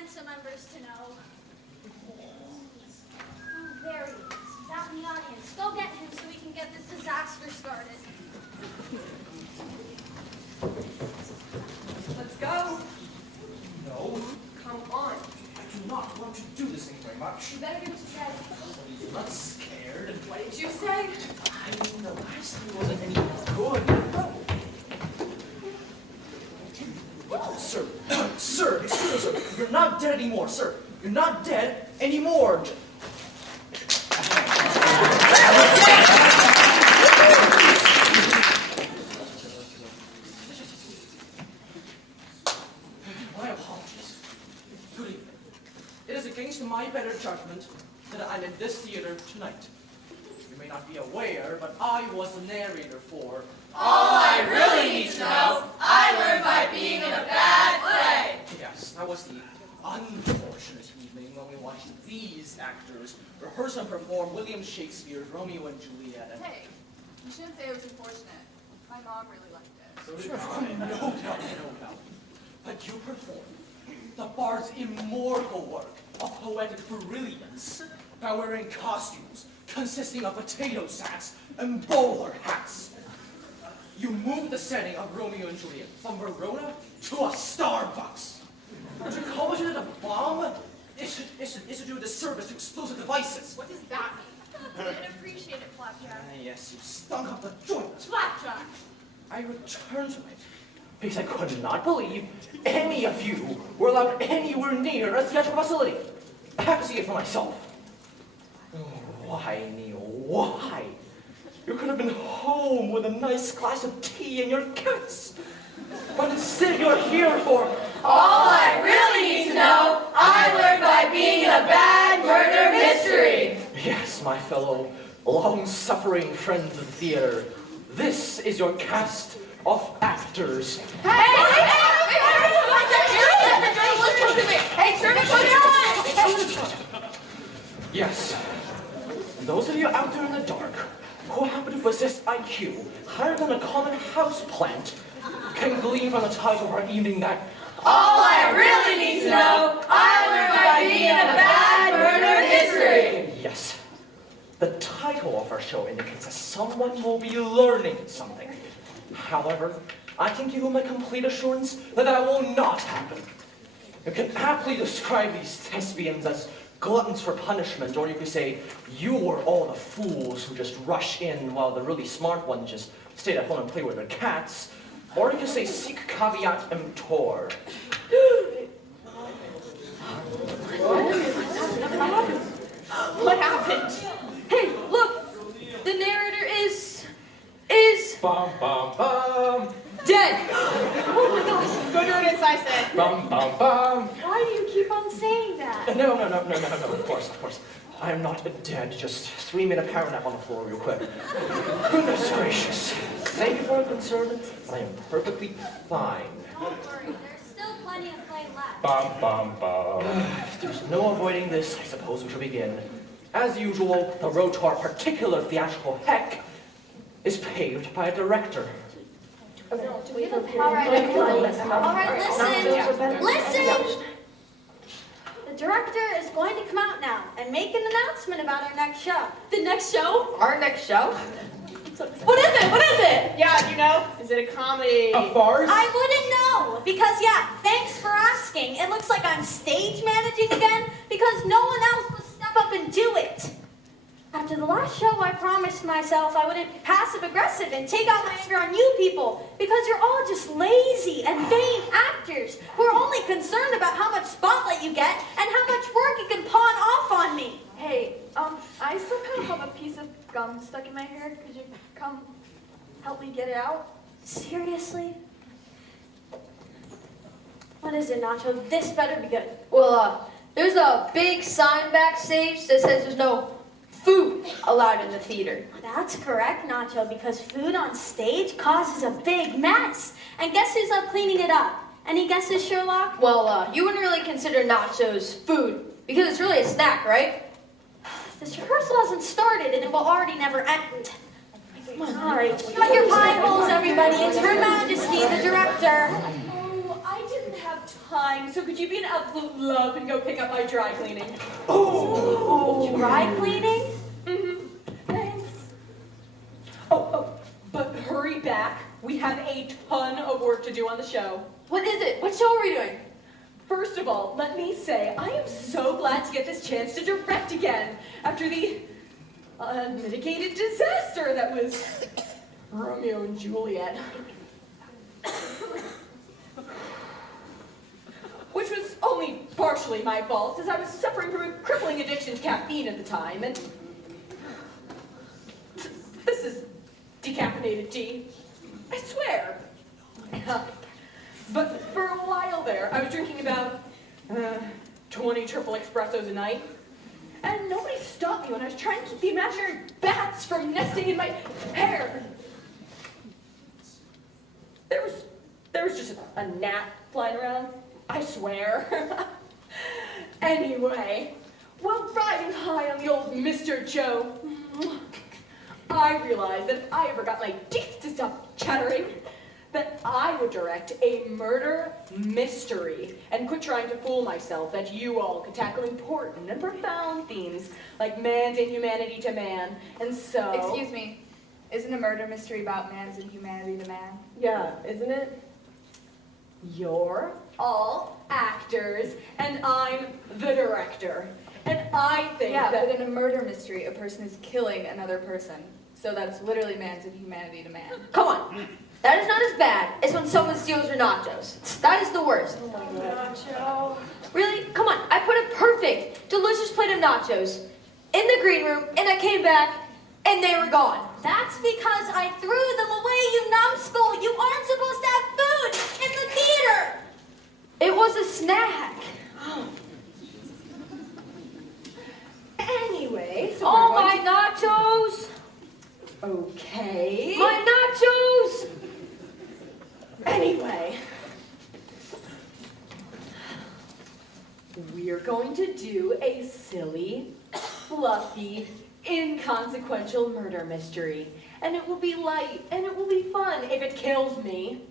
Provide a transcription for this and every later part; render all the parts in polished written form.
Mensa members to know. Oh, there he is. He's out in the audience. Go get him so we can get this disaster started. Let's go. No, come on. I do not want to do this thing very much. You better do what you said. You're not scared. What did you say? I mean, the last thing wasn't any good. Sir, sir, excuse me, sir. You're not dead anymore, sir. You're not dead anymore. My apologies. Good evening. It is against my better judgment that I'm in this theater tonight. You may not be aware, but I was the narrator for All I really need to know, I learned by being in a bad play. Yes, that was the unfortunate evening when we watched these actors rehearse and perform William Shakespeare's Romeo and Juliet. Hey, you shouldn't say it was unfortunate. My mom really liked it. So did I. No doubt, no doubt. But you performed the bard's immortal work of poetic brilliance by wearing costumes consisting of potato sacks and bowler hats. You moved the setting of Romeo and Juliet from Verona to a Starbucks. To call it a bomb is to do a disservice to explosive devices. What does that mean? I didn't appreciate it, Flapjack. Yes, you stunk up the joint. Flapjack! I returned to it because I could not believe any of you were allowed anywhere near a theatrical facility. I have to see it for myself. Why, Neil, why? You could have been home with a nice glass of tea and your cats. But instead you're here for... All I really need to know, I learned by being in a bad murder mystery. Yes, my fellow long-suffering friends of the theater, this is your cast of actors. Hey, Truman, put it on! Yes, those of you out there in the dark who happen to possess IQ higher than a common house plant can glean from the title of our evening that All I really need to know, I learned by being in a bad murder mystery. yes, the title of our show indicates that someone will be learning something. However, I can give you my complete assurance that that will not happen. You can aptly describe these thespians as gluttons for punishment, or you could say you were all the fools who just rush in while the really smart ones just stayed at home and play with their cats, or you could say sic caveat emptor. What happened? Hey, look! The narrator is... Bum bum bum. dead! Oh my gosh, go do it as I said. Bum bum bum. Why do you keep on saying that? No, of course. I am not dead, just 3 minute power nap on the floor real quick. Goodness gracious. Thank you for your concern, but I am perfectly fine. Don't worry, there's still plenty of play left. Bum bum bum. If there's no avoiding this, I suppose we shall begin. As usual, the road to our particular theatrical heck is paved by a director. All right, listen! The director is going to come out now and make an announcement about our next show. The next show? Our next show? What is it? Yeah, you know? Is it a comedy? A farce? I wouldn't know, because thanks for asking. It looks like I'm stage managing again, because no one else will step up and do it. After the last show, I promised myself I wouldn't be passive-aggressive and take out my anger on you people, because you're all just lazy and vain actors who are only concerned about how much spotlight you get and how much work you can pawn off on me. Hey, I still kind of have a piece of gum stuck in my hair. Could you come help me get it out? Seriously? What is it, Nacho? This better be good. Well, there's a big sign backstage that says there's no food allowed in the theater. That's correct, Nacho, because food on stage causes a big mess. And guess who's up cleaning it up? Any guesses, Sherlock? Well, you wouldn't really consider nachos food because it's really a snack, right? This rehearsal hasn't started and it will already never end. All right, cut your pie holes, everybody. It's Her Majesty, the director. Oh, I didn't have have time, so could you be an absolute love and go pick up my dry cleaning? Dry cleaning? Mm-hmm. Thanks. Oh, but hurry back. We have a ton of work to do on the show. What is it? What show are we doing? First of all, let me say, I am so glad to get this chance to direct again after the unmitigated disaster that was Romeo and Juliet. Which was only partially my fault, as I was suffering from a crippling addiction to caffeine at the time, and this is decaffeinated tea. I swear. But for a while there, I was drinking about 20 triple espressos a night, and nobody stopped me when I was trying to keep the imaginary bats from nesting in my hair. There was just a gnat flying around, I swear. Anyway, while riding high on the old Mr. Joe, I realized that if I ever got my teeth to stop chattering, that I would direct a murder mystery and quit trying to fool myself that you all could tackle important and profound themes like man's inhumanity to man, and so... Excuse me, isn't a murder mystery about man's inhumanity to man? Yeah, isn't it? You're all actors, and I'm the director. And I think Yeah, that... but in a murder mystery, a person is killing another person. So that's literally man's inhumanity to man. Come on. That is not as bad as when someone steals your nachos. That is the worst. Oh my God, Joe. Really? Come on. I put a perfect, delicious plate of nachos in the green room, and I came back, and they were gone. That's because I threw them away, you numbskull. You aren't supposed to have food in the theater. It was a snack. Anyway, so Oh, we're my going nachos! to... Okay. My nachos! Anyway. We're going to do a silly, fluffy, inconsequential murder mystery. And it will be light, and it will be fun if it kills me.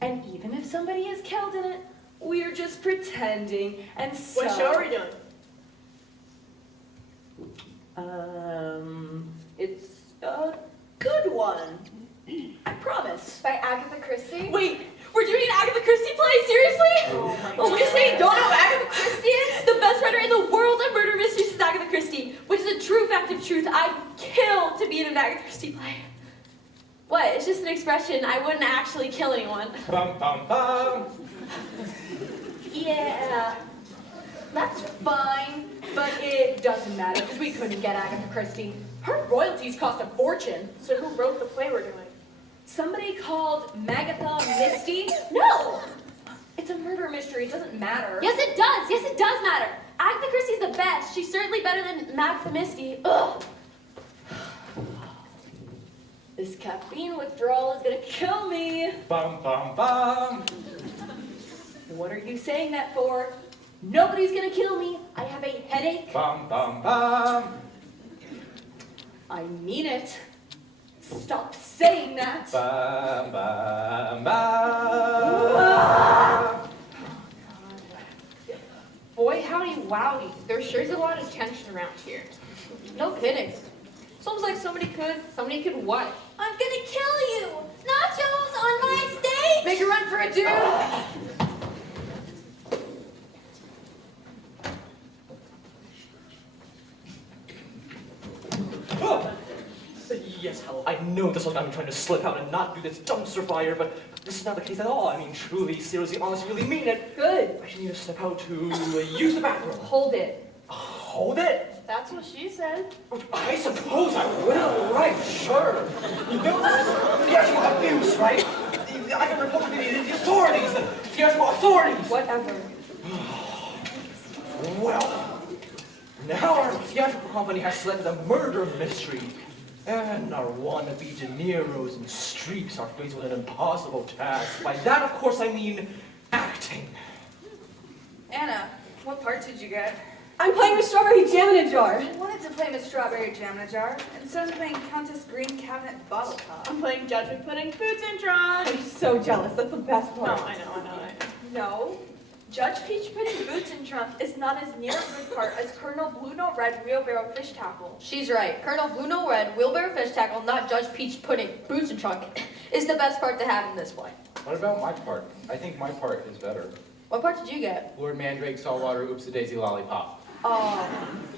And even if somebody is killed in it, we're just pretending, and so... What show are we doing? It's a good one. I promise. By Agatha Christie? Wait, we're doing an Agatha Christie play? Seriously? Oh, you say don't know who Agatha Christie is? The best writer in the world of murder mysteries is Agatha Christie, which is a true fact of truth. I'd kill to be in an Agatha Christie play. What? It's just an expression. I wouldn't actually kill anyone. Bum, bum, bum. Yeah, that's fine, but it doesn't matter because we couldn't get Agatha Christie. Her royalties cost a fortune. So who wrote the play we're doing? Somebody called Magatha Misty? No! It's a murder mystery, it doesn't matter. Yes, it does. Yes, it does matter. Agatha Christie's the best. She's certainly better than Magatha Misty. Ugh. This caffeine withdrawal is gonna kill me. Bum, bum, bum. What are you saying that for? Nobody's gonna kill me. I have a headache. Bum, bum, bum. I mean it. Stop saying that. Bum, bum, bum. Boy, howdy, wowdy. There sure is a lot of tension around here. No kidding. Sounds like somebody could what? I'm gonna kill you. Nachos on my stage. Make a run for it, dude! Yes, Hal, I know this was I'm trying to slip out and not do this dumpster fire, but this is not the case at all. I mean, truly, seriously, honestly, really mean it. Good. I need to slip out to use the bathroom. Hold it. Hold it? That's what she said. I suppose I will, right, sure. You know this is theatrical abuse, right? I can report to the authorities, the theatrical authorities. Whatever. Well, now our theatrical company has selected a murder mystery. And our wannabe De Niro's and Streeps are faced with an impossible task. By that, of course, I mean acting. Anna, what part did you get? I'm playing with Strawberry Jam in a Jar. I wanted to play Miss Strawberry Jam in a Jar instead of playing Countess Green Cabinet Bottle Top. I'm playing Judgment Pudding Food Syndrome. I'm so jealous. That's the best part. I know. No. Judge Peach Pudding Boots and Trunk is not as near a good part as Colonel Blue No Red Wheelbarrow Fish Tackle. She's right. Colonel Blue No Red, Wheelbarrow Fish Tackle, not Judge Peach Pudding, Boots and Trunk, is the best part to have in this play. What about my part? I think my part is better. What part did you get? Lord Mandrake, Saltwater, Oops-a-Daisy, Lollipop. Oh.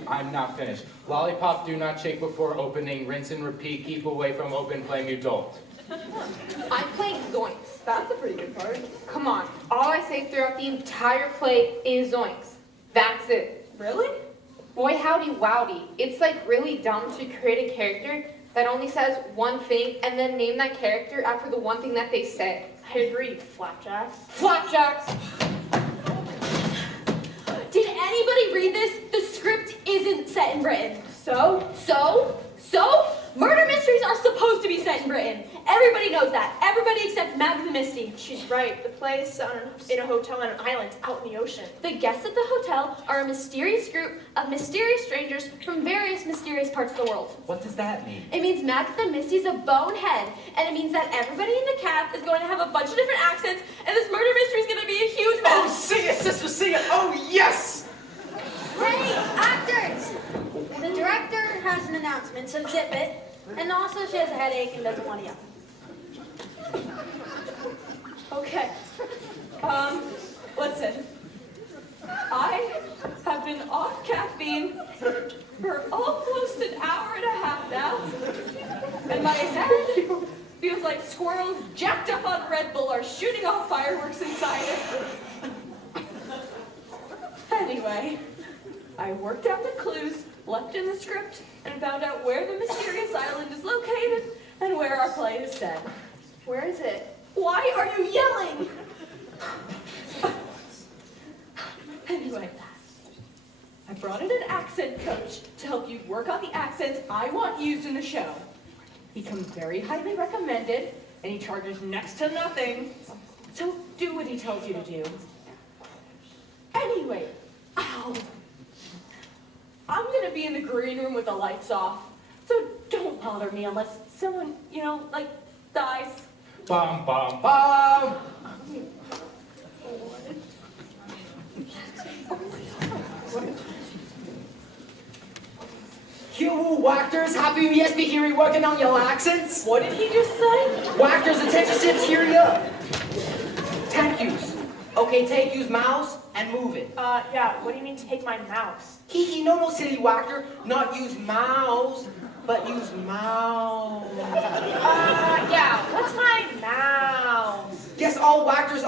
I'm not finished. Lollipop, do not shake before opening. Rinse and repeat. Keep away from open flame, you dolt. I'm playing Zoinks. That's a pretty good part. Come on. All I say throughout the entire play is Zoinks. That's it. Really? Boy, howdy wowdy. It's like really dumb to create a character that only says one thing and then name that character after the one thing that they say. I agree, Flapjacks. Flapjacks! Did anybody read this? The script isn't set in Britain. So? So? Murder mysteries are supposed to be set in Britain. Everybody knows that. Everybody except Mag the Misty. She's right. The play is set in a hotel on an island out in the ocean. The guests at the hotel are a mysterious group of mysterious strangers from various mysterious parts of the world. What does that mean? It means Mag the Misty's a bonehead, and it means that everybody in the cast is going to have a bunch of different accents, and this murder mystery is going to be a huge Oh, mess. sing it, sister, sing it! Oh, yes! Hey, actors! The director has an announcement, so zip it. And also she has a headache and doesn't want to yell. Okay. Listen. I have been off caffeine for almost an hour and a half now. And my head feels like squirrels jacked up on Red Bull are shooting off fireworks inside it. Anyway, I worked out the clues left in the script and found out where the mysterious island is located and where our play is set. Where is it? Why are you yelling? Anyway, I brought in an accent coach to help you work on the accents I want used in the show. He comes very highly recommended, and he charges next to nothing. So do what he tells you to do. Anyway, ow. I'm gonna be in the green room with the lights off. So don't bother me unless someone, like, dies. Bum, bum, bum! You whackers, happy we be here working on your accents? What did he just say? Whackers, attention ships, here ya! Thank yous. Okay, take yous mouse and move it. Yeah, what do you mean take my mouse? Hee hee, no silly whacker. Not use mouse, but use mouse. Yeah, what's my mouse? Yes, all whackers,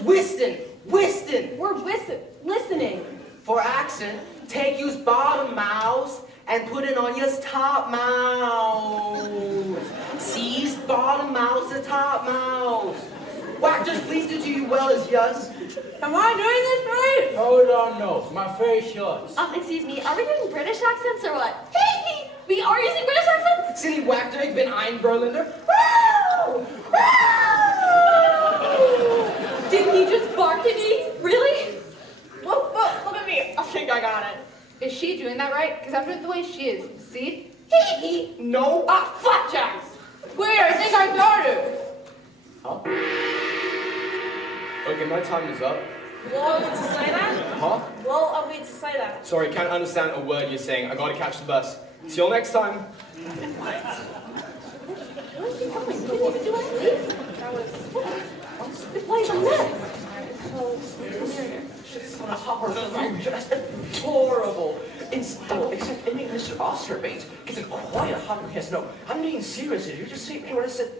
Whiston. We're listening. For accent, take yous bottom mouse and put it on yours top mouse. Seize bottom mouse to top mouse. Whackers, please do to you well as yus. Am I doing this right? Hold on, no. My face hurts. Excuse me, are we doing British accents or what? Hey, we are using British accents? Silly whacker, ik ben ein Berliner. Did he just bark at me? Really? Whoa, look at me. I think I got it. Is she doing that right? Because I'm doing it the way she is. See? No. Flapjacks! Wait, I think I got it. Huh? Okay, my time is up. Well, to say that? Huh? Well, are we to say that? Sorry, can't understand a word you're saying. I gotta catch the bus. See you all next time. Horrible. Except I mean, Mr. Oscar Bates gets a quiet hungry. Yes, no, I'm being serious here. You just see me when I said.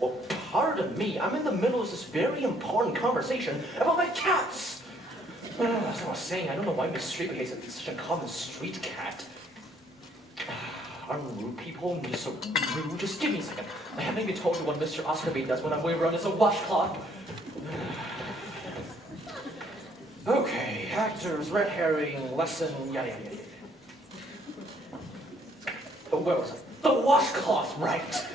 Well, pardon me. I'm in the middle of this very important conversation about my cats. As I was saying, I don't know why Miss Street behaves like such a common street cat. Are rude people be so rude? Just give me a second. I haven't even told you what Mr. Oscar Bates does when I'm way around as a washcloth. Okay, actors, red herring, lesson, yada yada yada. Oh, where was it? The washcloth, right?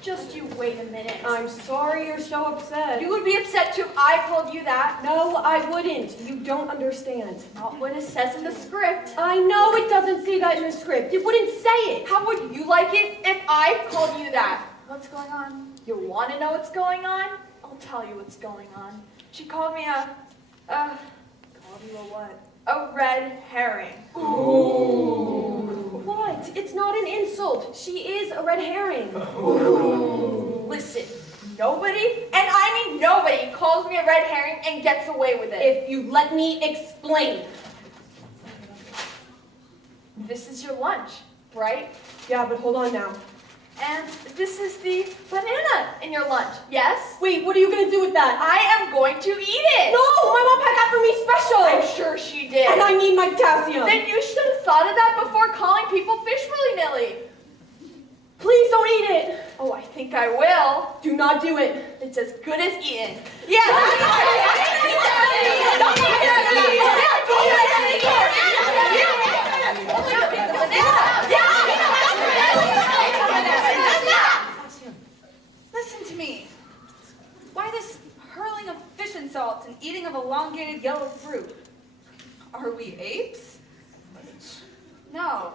Just you wait a minute. I'm sorry you're so upset. You would be upset too if I called you that. No, I wouldn't. You don't understand. Not what it says in the script. I know it doesn't say that in the script. It wouldn't say it. How would you like it if I called you that? What's going on? You want to know what's going on? I'll tell you what's going on. She called me called you a what? A red herring. What? It's not an insult. She is a red herring. Listen, nobody, and I mean nobody, calls me a red herring and gets away with it. If you let me explain. This is your lunch, right? Yeah, but hold on now. And this is the banana in your lunch, yes? Wait, what are you gonna do with that? I am going to eat it. No, my mom packed that for me special. I'm sure she did. And I need my potassium. Then you should have thought of that before calling people fish willy-nilly. Please don't eat it. Oh, I think I will. Do not do it. It's as good as eaten. Yeah. Listen to me. Why this hurling of fish and salts and eating of elongated yellow fruit? Are we apes? No.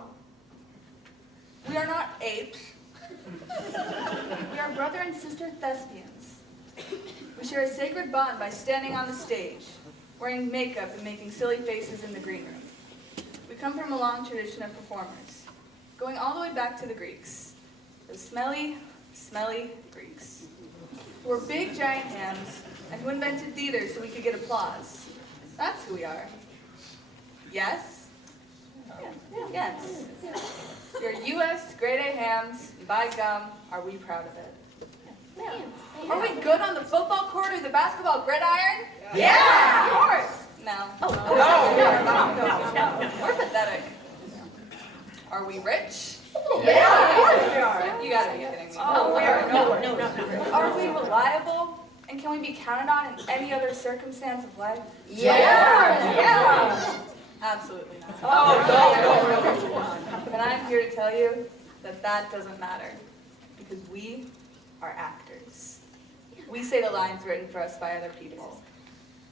We are not apes. We are brother and sister thespians. We share a sacred bond by standing on the stage, wearing makeup and making silly faces in the green room. We come from a long tradition of performers, going all the way back to the Greeks. The smelly Greeks, who were big giant hams and who invented theater so we could get applause. That's who we are. Yes? Yes. You're U.S. grade A hams, and by gum, are we proud of it? Yeah. Are we good on the football court or the basketball gridiron? Yeah! Of course! No. No. We're pathetic. Are we rich? Yeah, of course we are. You gotta be kidding me. Oh, we are. No. Are we reliable? And can we be counted on in any other circumstance of life? Yeah. Absolutely not. Oh, no. But I'm here to tell you that that doesn't matter. Because we are actors. We say the lines written for us by other people.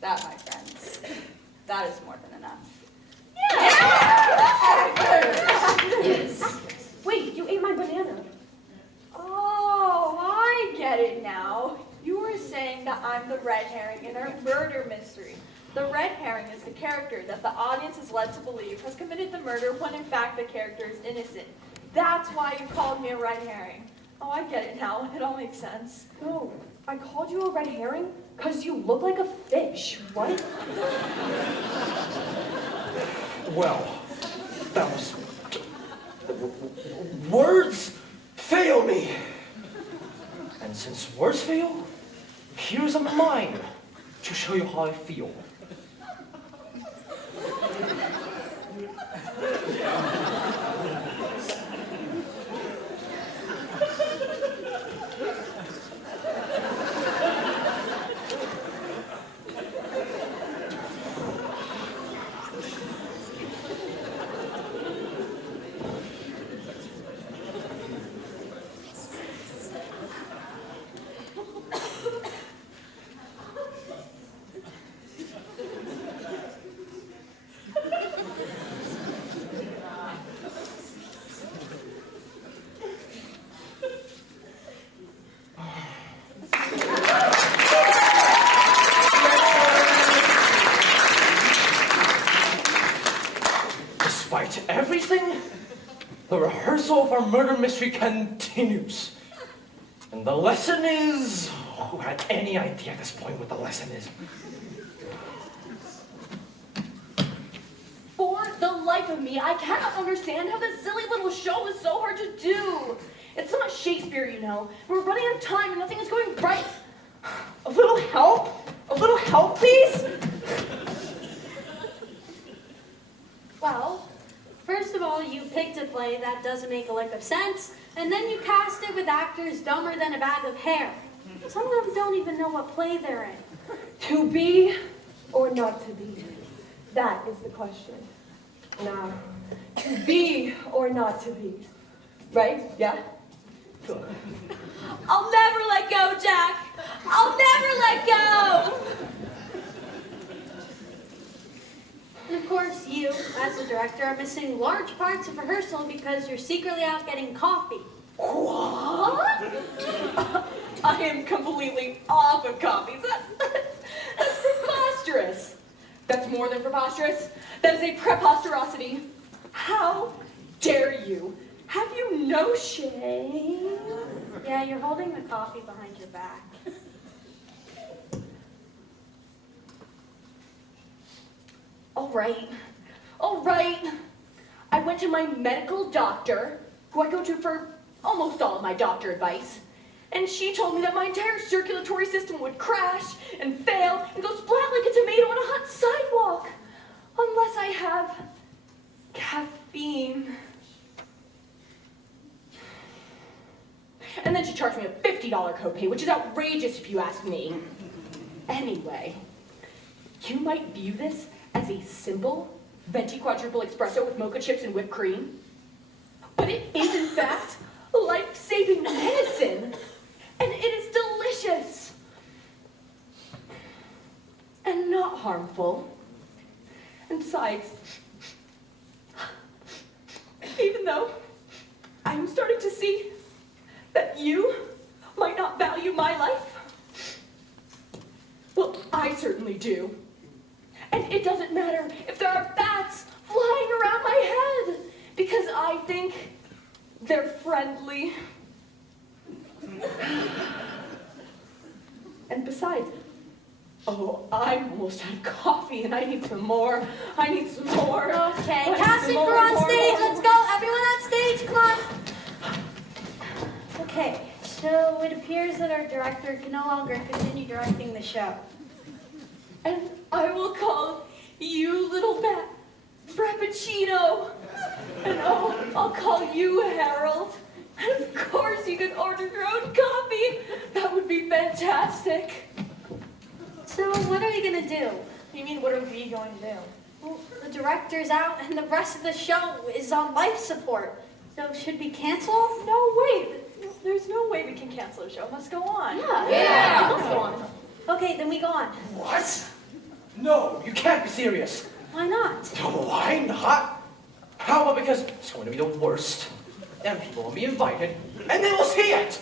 That, my friends, that is more than enough. Yes. Wait, you ate my banana. Oh, I get it now. You were saying that I'm the red herring in our murder mystery. The red herring is the character that the audience is led to believe has committed the murder when in fact the character is innocent. That's why you called me a red herring. Oh, I get it now. It all makes sense. No, I called you a red herring because you look like a fish. What? Well, that was... Words fail me. And since words fail, here's a mime to show you how I feel. Despite everything, the rehearsal of our murder mystery continues. And the lesson is... Who had any idea at this point what the lesson is? For the life of me, I cannot understand how this silly little show is so hard to do. It's not Shakespeare, you know. We're running out of time and nothing is going right. A little help? A little help, please? Well, first of all, you picked a play that doesn't make a lick of sense, and then you cast it with actors dumber than a bag of hair. Some of them don't even know what play they're in. To be or not to be? That is the question. Now, to be or not to be? Right? Yeah? I'll never let go, Jack! I'll never let go! And of course, you, as the director, are missing large parts of rehearsal because you're secretly out getting coffee. What? I am completely off of coffee. That's preposterous. That's more than preposterous. That is a preposterosity. How dare you? Have you no shame? Yeah, you're holding the coffee behind your back. All right. I went to my medical doctor, who I go to for almost all of my doctor advice, and she told me that my entire circulatory system would crash and fail and go splat like a tomato on a hot sidewalk, unless I have caffeine. And then she charged me a $50 copay, which is outrageous if you ask me. Anyway, you might view this as a simple venti quadruple espresso with mocha chips and whipped cream, but it is in fact life-saving medicine, and it is delicious and not harmful. And besides, even though I'm starting to see that you might not value my life, well, I certainly do. And it doesn't matter if there are bats flying around my head, because I think they're friendly. And besides, oh, I'm almost out of coffee and I need some more. Okay, casting crew on stage, let's go. Everyone on stage, come on. Okay, so it appears that our director can no longer continue directing the show. And I will call you little bat Frappuccino. And I'll call you Harold. And of course you can order your own coffee. That would be fantastic. So what are we gonna do? You mean, what are we going to do? Well, the director's out and the rest of the show is on life support. So should we cancel? No, wait. There's no way we can cancel the show. It must go on. Yeah. It must go on. Okay, then we go on. What? No, you can't be serious. Why not? Why not? How about because it's going to be the worst, and people will be invited, and they will see it.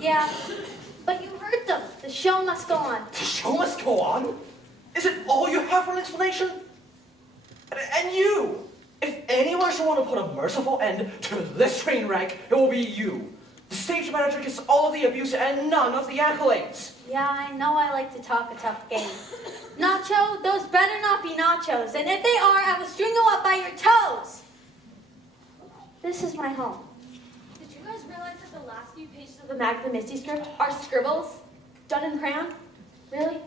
Yeah, but you heard them. The show must go on. The show must go on? Is it all you have for an explanation? And you! If anyone should want to put a merciful end to this train wreck, it will be you. The stage manager gets all of the abuse and none of the accolades. Yeah, I know I like to talk a tough game. Nacho, those better not be nachos. And if they are, I will string you up by your toes. This is my home. Did you guys realize that the last few pages of the Magnum Misty script are scribbles done in crayon? Really?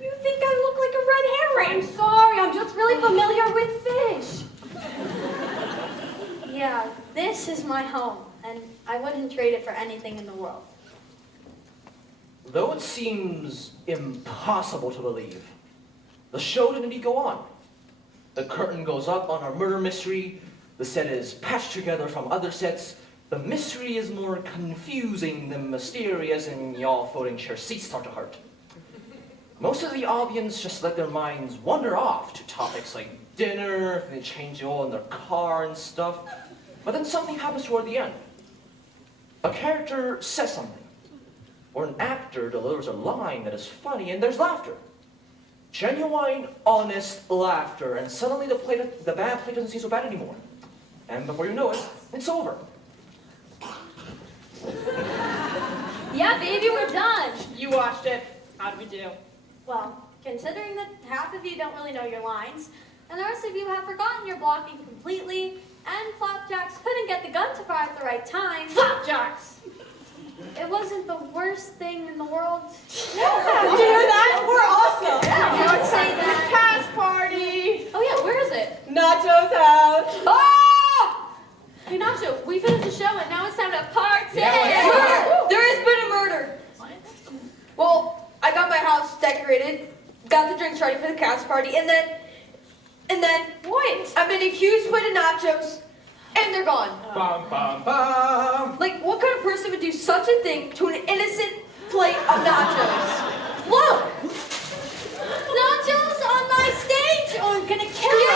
You think I look like a red herring? I'm sorry, I'm just really familiar with fish. Yeah, this is my home, and I wouldn't trade it for anything in the world. Though it seems impossible to believe, the show didn't indeed go on. The curtain goes up on our murder mystery, the set is patched together from other sets, the mystery is more confusing than mysterious, and y'all folding chair seats start to hurt. Most of the audience just let their minds wander off to topics like dinner, they change the oil in their car and stuff. But then something happens toward the end. A character says something, or an actor delivers a line that is funny, and there's laughter. Genuine, honest laughter, and suddenly the bad play doesn't seem so bad anymore. And before you know it, it's over. Yeah, baby, we're done. You watched it. How'd we do? Well, considering that half of you don't really know your lines, and the rest of you have forgotten your blocking completely, and Flapjacks couldn't get the gun to fire at the right time. Flapjacks! It wasn't the worst thing in the world. Yeah, did you hear that? We're awesome. Don't say that. Cast party. Oh yeah, where is it? Nacho's house. Oh! Hey Nacho, we finished the show and now it's time to party! Yeah, there has been a murder. Well, I got my house decorated, got the drinks ready for the cast party, and then What? I've been accused by the nachos, and they're gone. Bum, bum, bum. Like, what kind of person would do such a thing to an innocent plate of nachos? Look! Nachos on my stage, or I'm gonna kill you!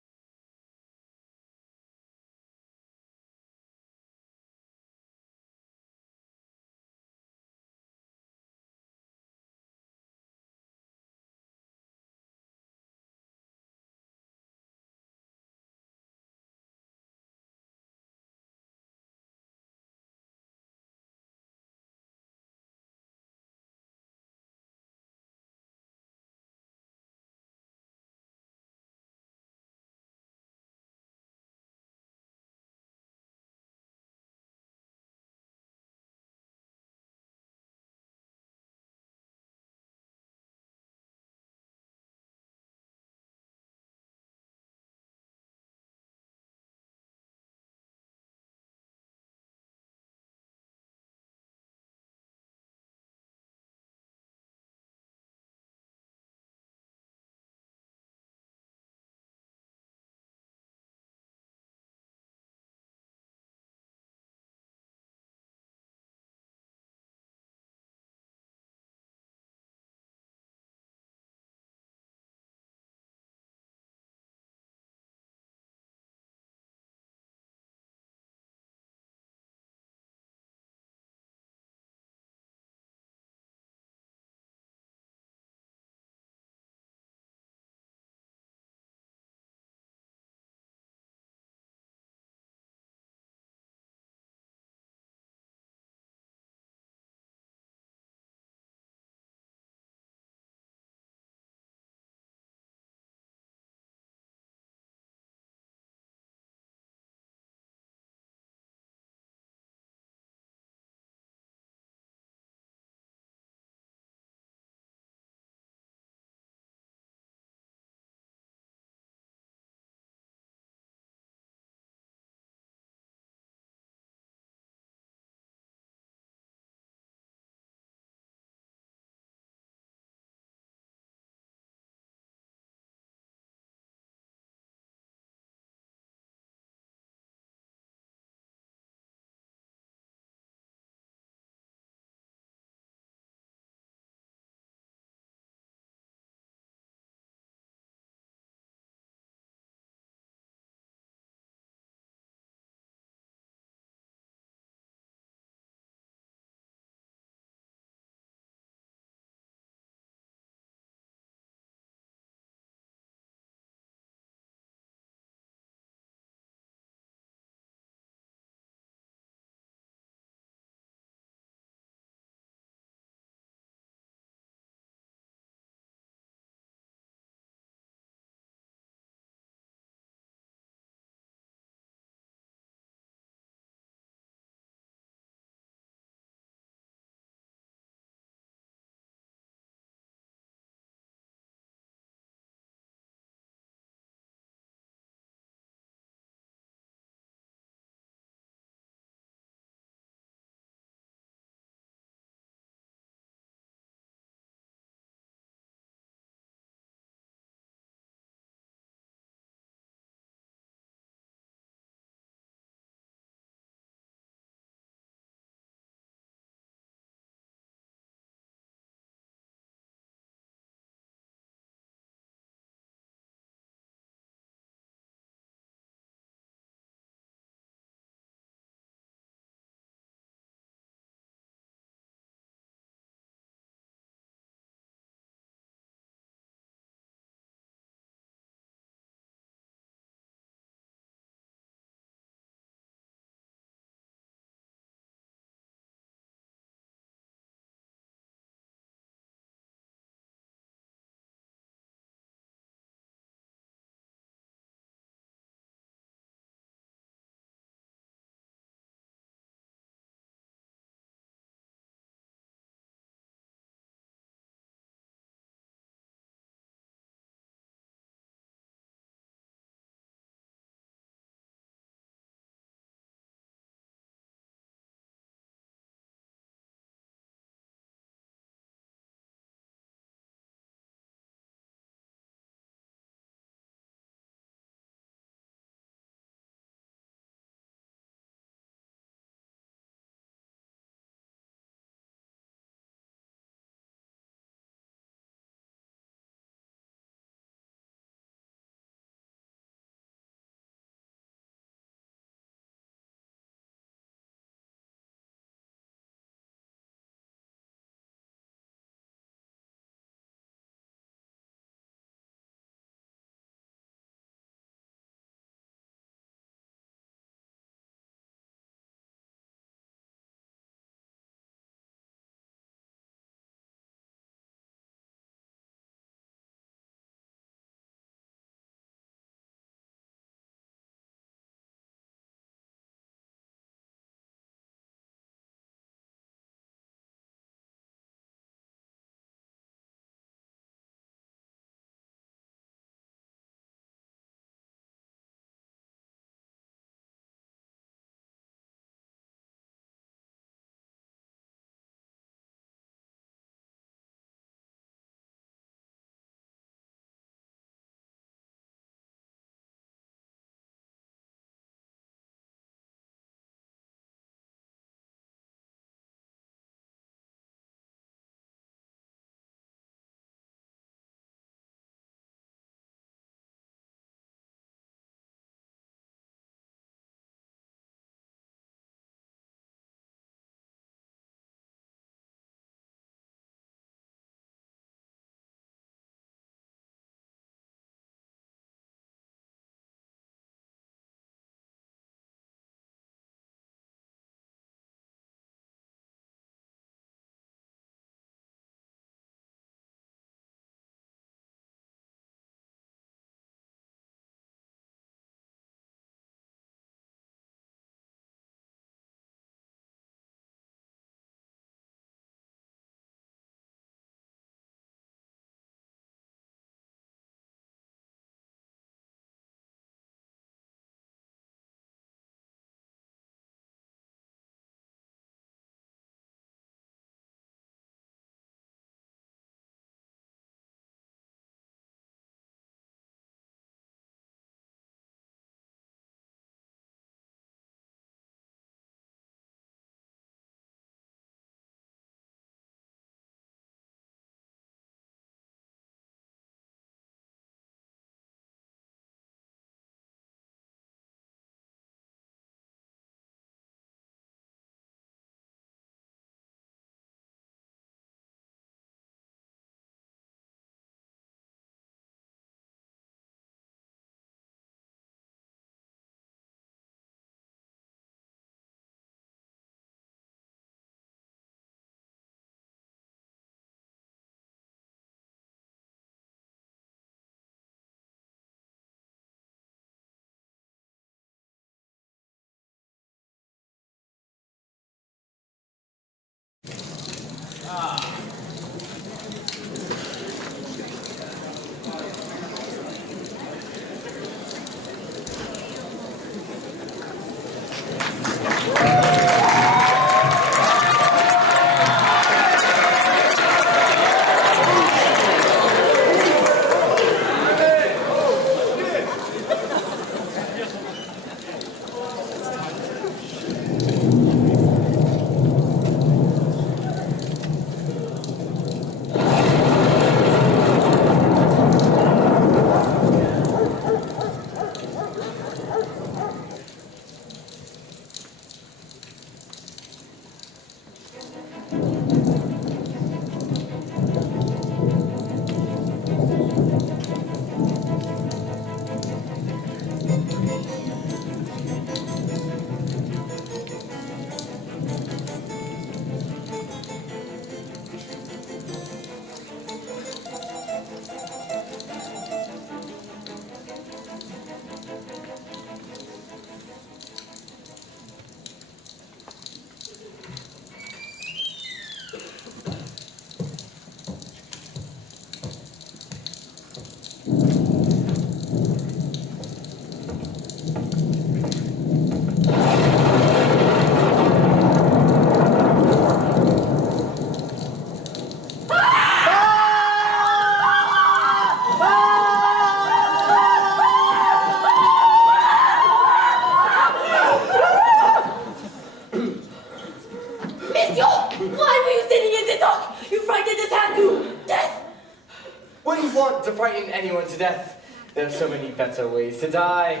wouldn't want to frighten anyone to death. There are so many better ways to die.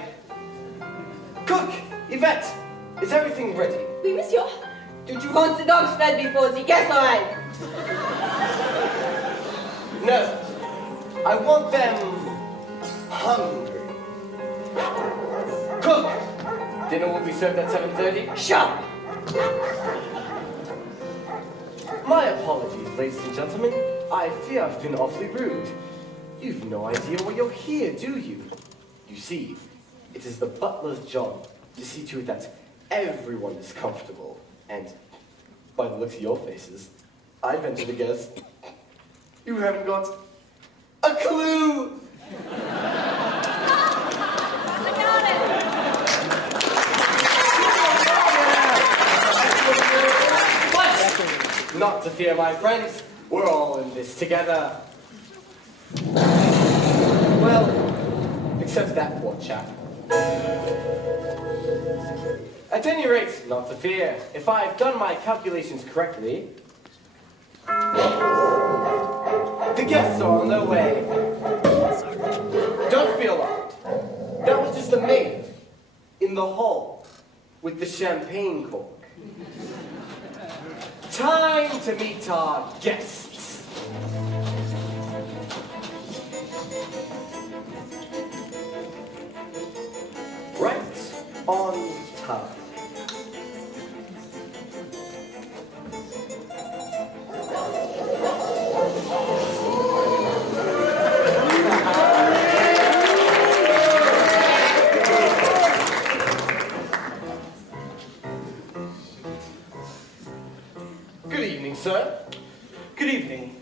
Cook! Yvette! Is everything ready? Oui, monsieur. Do you want the dogs fed before the guests arrive? No. I want them hungry. Cook! Dinner will be served at 7:30. Sharp! My apologies, ladies and gentlemen. I fear I've been awfully rude. You've no idea why you're here, do you? You see, it is the butler's job to see to it that everyone is comfortable. And by the looks of your faces, I venture to guess you haven't got a clue. I got it. But not to fear, my friends. We're all in this together. Well, except that poor chap. At any rate, not to fear. If I've done my calculations correctly, the guests are on their way. Don't be alarmed. That was just a maid in the hall with the champagne cork. Time to meet our guests. Right on time. Good evening, sir. Good evening.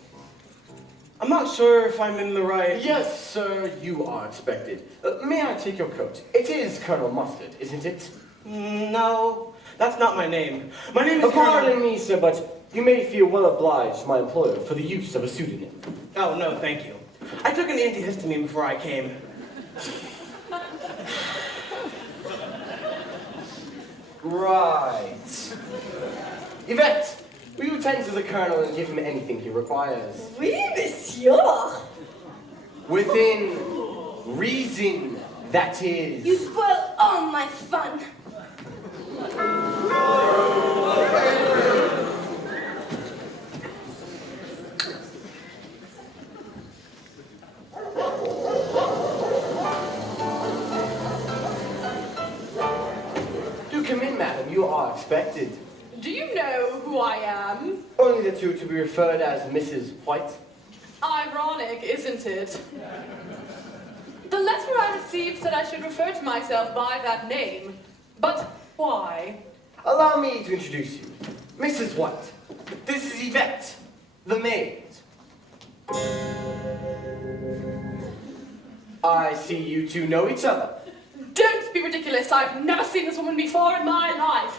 I'm not sure if I'm in the right... Yes, sir, you are expected. May I take your coat? It is Colonel Mustard, isn't it? No, that's not my name. My name is Pardon me, sir, but you may feel well obliged to my employer for the use of a pseudonym. Oh, no, thank you. I took an antihistamine before I came. Right. Yvette, will you attend to the Colonel and give him anything he requires? Oui, monsieur. Within reason, that is. You spoil all my fun. Do come in, madam. You are expected. Do you know who I am? Only that you are to be referred as Mrs. White. Ironic, isn't it? The letter I received said I should refer to myself by that name. But why? Allow me to introduce you. Mrs. White. This is Yvette, the maid. I see you two know each other. Don't be ridiculous. I've never seen this woman before in my life.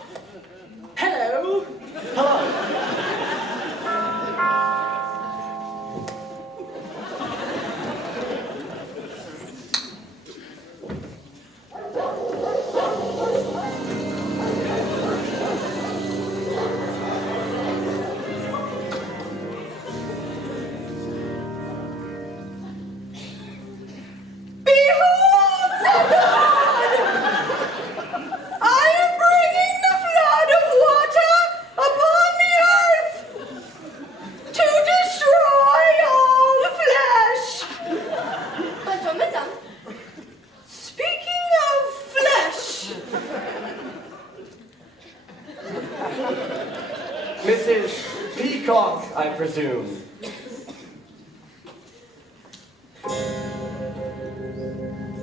Hello. Hello. Mrs. Peacock, I presume.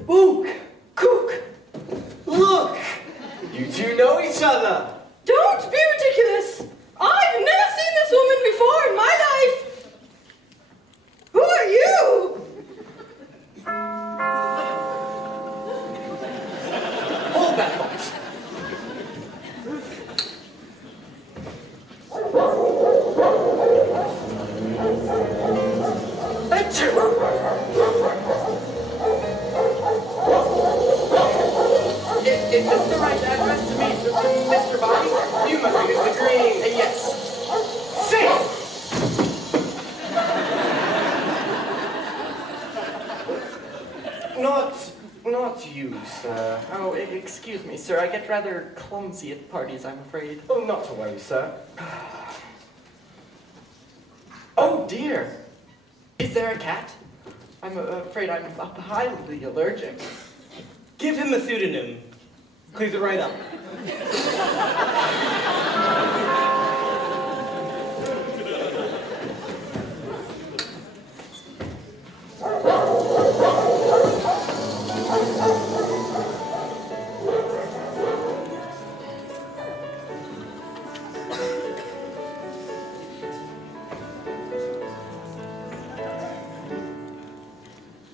Ook! Cook! Look! You two know each other! Don't be ridiculous. I've never seen this woman before in my life. Who are you? Hold that thought. you, sir. Oh, excuse me, sir. I get rather clumsy at parties, I'm afraid. Oh, not to worry, sir. Oh, dear. Is there a cat? I'm afraid I'm highly allergic. Give him a pseudonym. Clears it right up.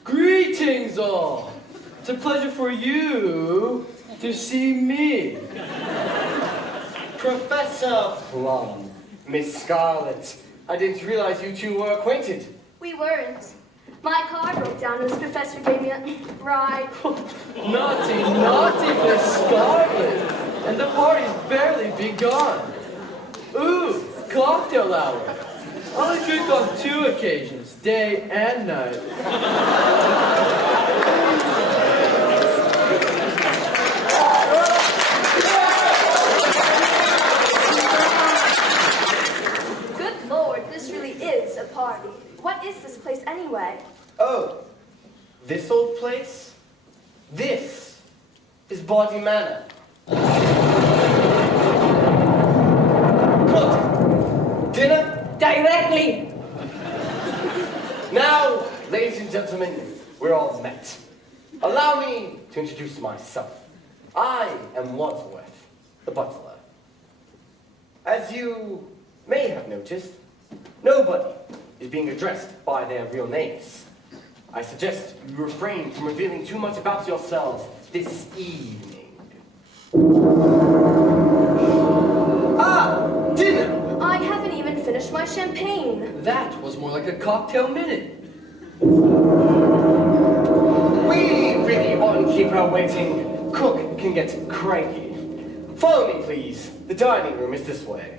Greetings all! It's a pleasure for you to see me. Professor Plum, Miss Scarlet, I didn't realize you two were acquainted. We weren't. My car broke down and this professor gave me a ride. Naughty, naughty Miss Scarlet! And the party's barely begun. Ooh, cocktail hour. I only drink on 2 occasions, day and night. Good Lord, this really is a party. What is this place anyway? Oh, this old place? This is Body Manor. Cook, dinner? Directly! Now, ladies and gentlemen, we're all met. Allow me to introduce myself. I am Wadsworth, the butler. As you may have noticed, nobody is being addressed by their real names. I suggest you refrain from revealing too much about yourselves this evening. Ah, dinner! I haven't even finished my champagne. That was more like a cocktail minute. We really oughtn't keep her waiting. Cook can get cranky. Follow me, please. The dining room is this way.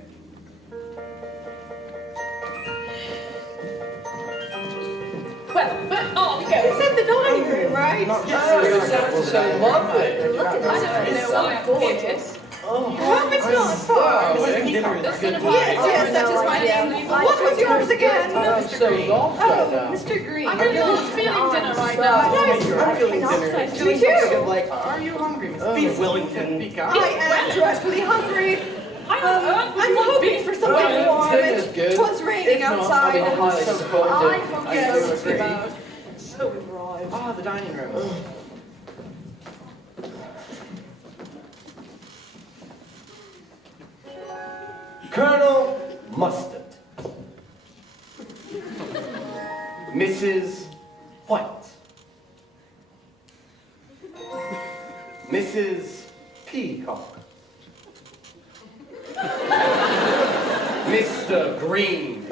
Well, but on goes. It's in the dining room, right? Yes, so lovely. Look at I that. don't know why I'm here. Well, it's not far. Dinner That's good gonna be Yes, that is my name. What was yours again? I'm so lost right now. Mr. Green. I'm really not feeling dinner right now. I'm feeling dinner. Nice. Me too. Are you hungry, Miss Beef Wellington. Peacock? I am dreadfully hungry. I'm hoping for something warm. Dinner's good. It was raining If not, outside. I'll be highly disappointed. I hope I yes. so agree. So arrived. Ah, the dining room. Colonel Mustard. Mrs. White. Mrs. Peacock. Mr. Green.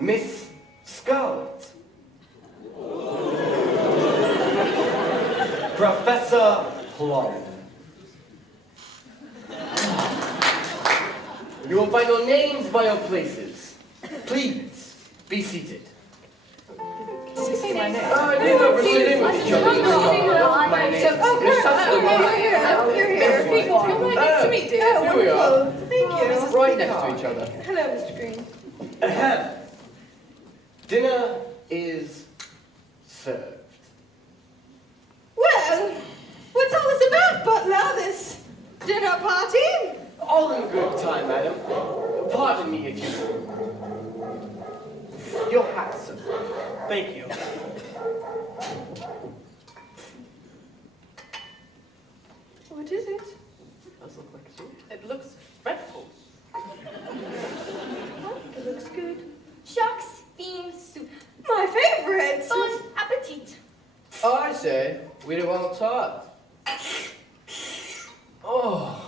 Miss Scarlet. Professor Plum. You will find your names by your places. Please, be seated. I didn't know we're sitting with each other. My name Oh, is You're here. Nice to meet you. Here we are. Thank you, Mrs. Right next to each other. Hello, Mr. Green. Ahem. Dinner is served. Well, what's all this about, Butler? This dinner party? All in good time, madam. Pardon me if you... Your hat, sir. Thank you. What is it? Does look like soup. It looks dreadful. It looks good. Shark's fin soup. My favorite. Bon appetit. I say, we do well taught. Oh.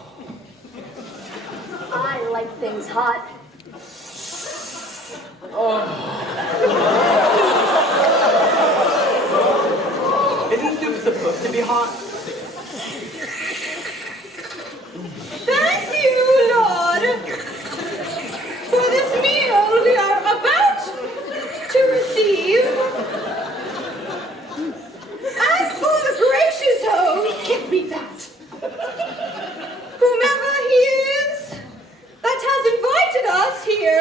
I like things hot. Isn't soup supposed to be hot? Thank you, Lord, for this meal we are about to receive.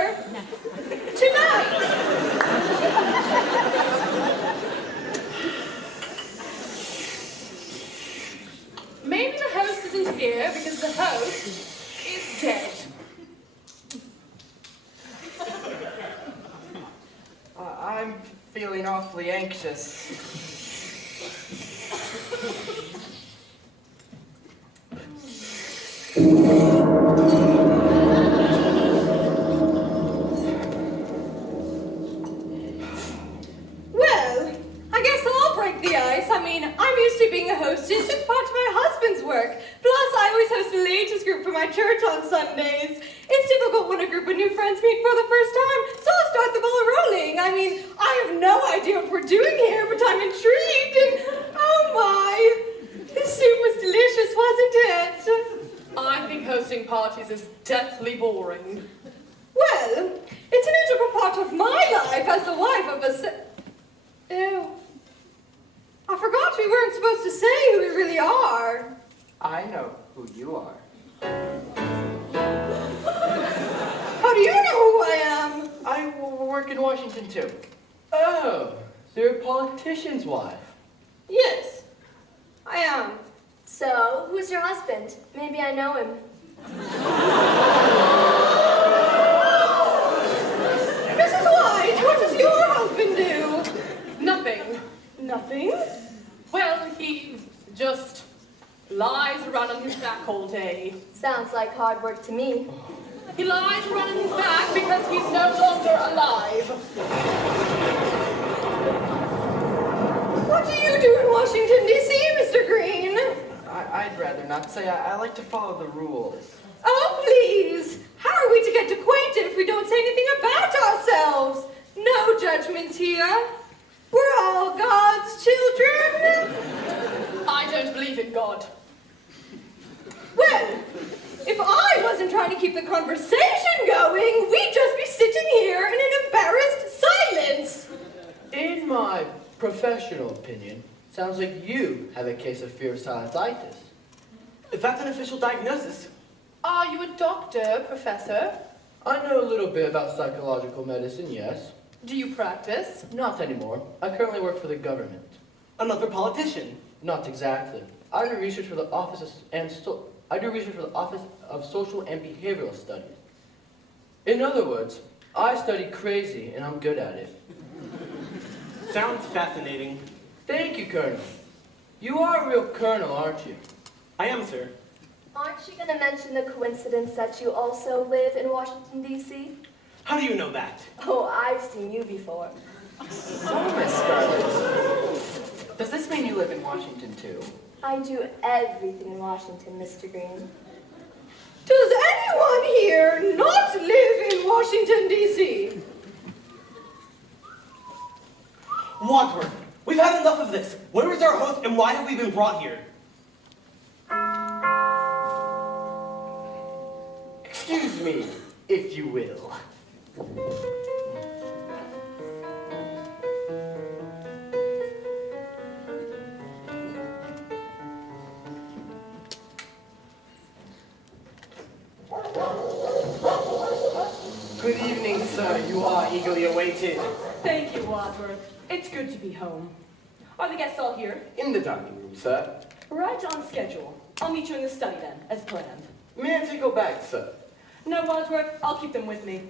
here tonight. Maybe the host isn't here because the host is dead. I'm feeling awfully anxious. Well, I guess I'll break the ice. I mean, I'm used to being a hostess. It's part of my husband's work. Plus, I always host the ladies group for my church on Sundays. It's difficult when a group of new friends meet for the first time, so I'll start the ball rolling. I mean, I have no idea what we're doing here, but I'm intrigued, and oh my, this soup was delicious, wasn't it? I think hosting parties is deathly boring. Well, it's an integral part of my life as the wife of a Ew. I forgot we weren't supposed to say who we really are. I know who you are. How do you know who I am? I work in Washington too. Oh, so you're a politician's wife. Yes, I am. So, who's your husband? Maybe I know him. Mrs. White, what does your husband do? Nothing. Nothing? Well, he just lies around on his back all day. Sounds like hard work to me. He lies around on his back because he's no longer alive. What do you do in Washington, D.C., Mr. Green? I'd rather not say. I like to follow the rules. Oh, please! How are we to get acquainted if we don't say anything about ourselves? No judgments here. We're all God's children. I don't believe in God. Well, if I wasn't trying to keep the conversation going, we'd just be sitting here in an embarrassed silence. In my professional opinion, sounds like you have a case of fear of silensitis. If that's an official diagnosis. Are you a doctor, Professor? I know a little bit about psychological medicine, yes. Do you practice? Not anymore. I currently work for the government. Another politician. Not exactly. I do research for the Office of Social and Behavioral Studies. In other words, I study crazy and I'm good at it. Sounds fascinating. Thank you, Colonel. You are a real colonel, aren't you? I am, sir. Aren't you going to mention the coincidence that you also live in Washington, D.C.? How do you know that? Oh, I've seen you before. So, Miss Scarlett, does this mean you live in Washington, too? I do everything in Washington, Mr. Green. Does anyone here not live in Washington, D.C.? Wadsworth, we've had enough of this. Where is our host and why have we been brought here? Excuse me, if you will. Good evening, sir. You are eagerly awaited. Thank you, Wadsworth. It's good to be home. Are the guests all here? In the dining room, sir. Right on schedule. I'll meet you in the study then, as planned. May I take your bag, sir? No, Wadsworth, I'll keep them with me.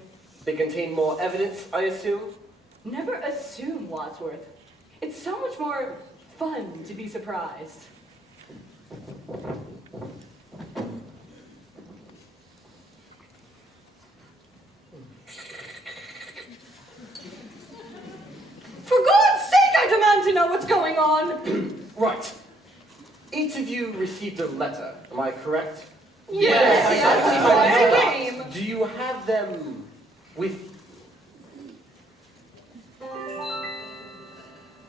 They contain more evidence, I assume? Never assume, Wadsworth. It's so much more fun to be surprised. For God's sake, I demand to know what's going on! Right. Each of you received a letter, am I correct? Yes, yes, Do you have them with you?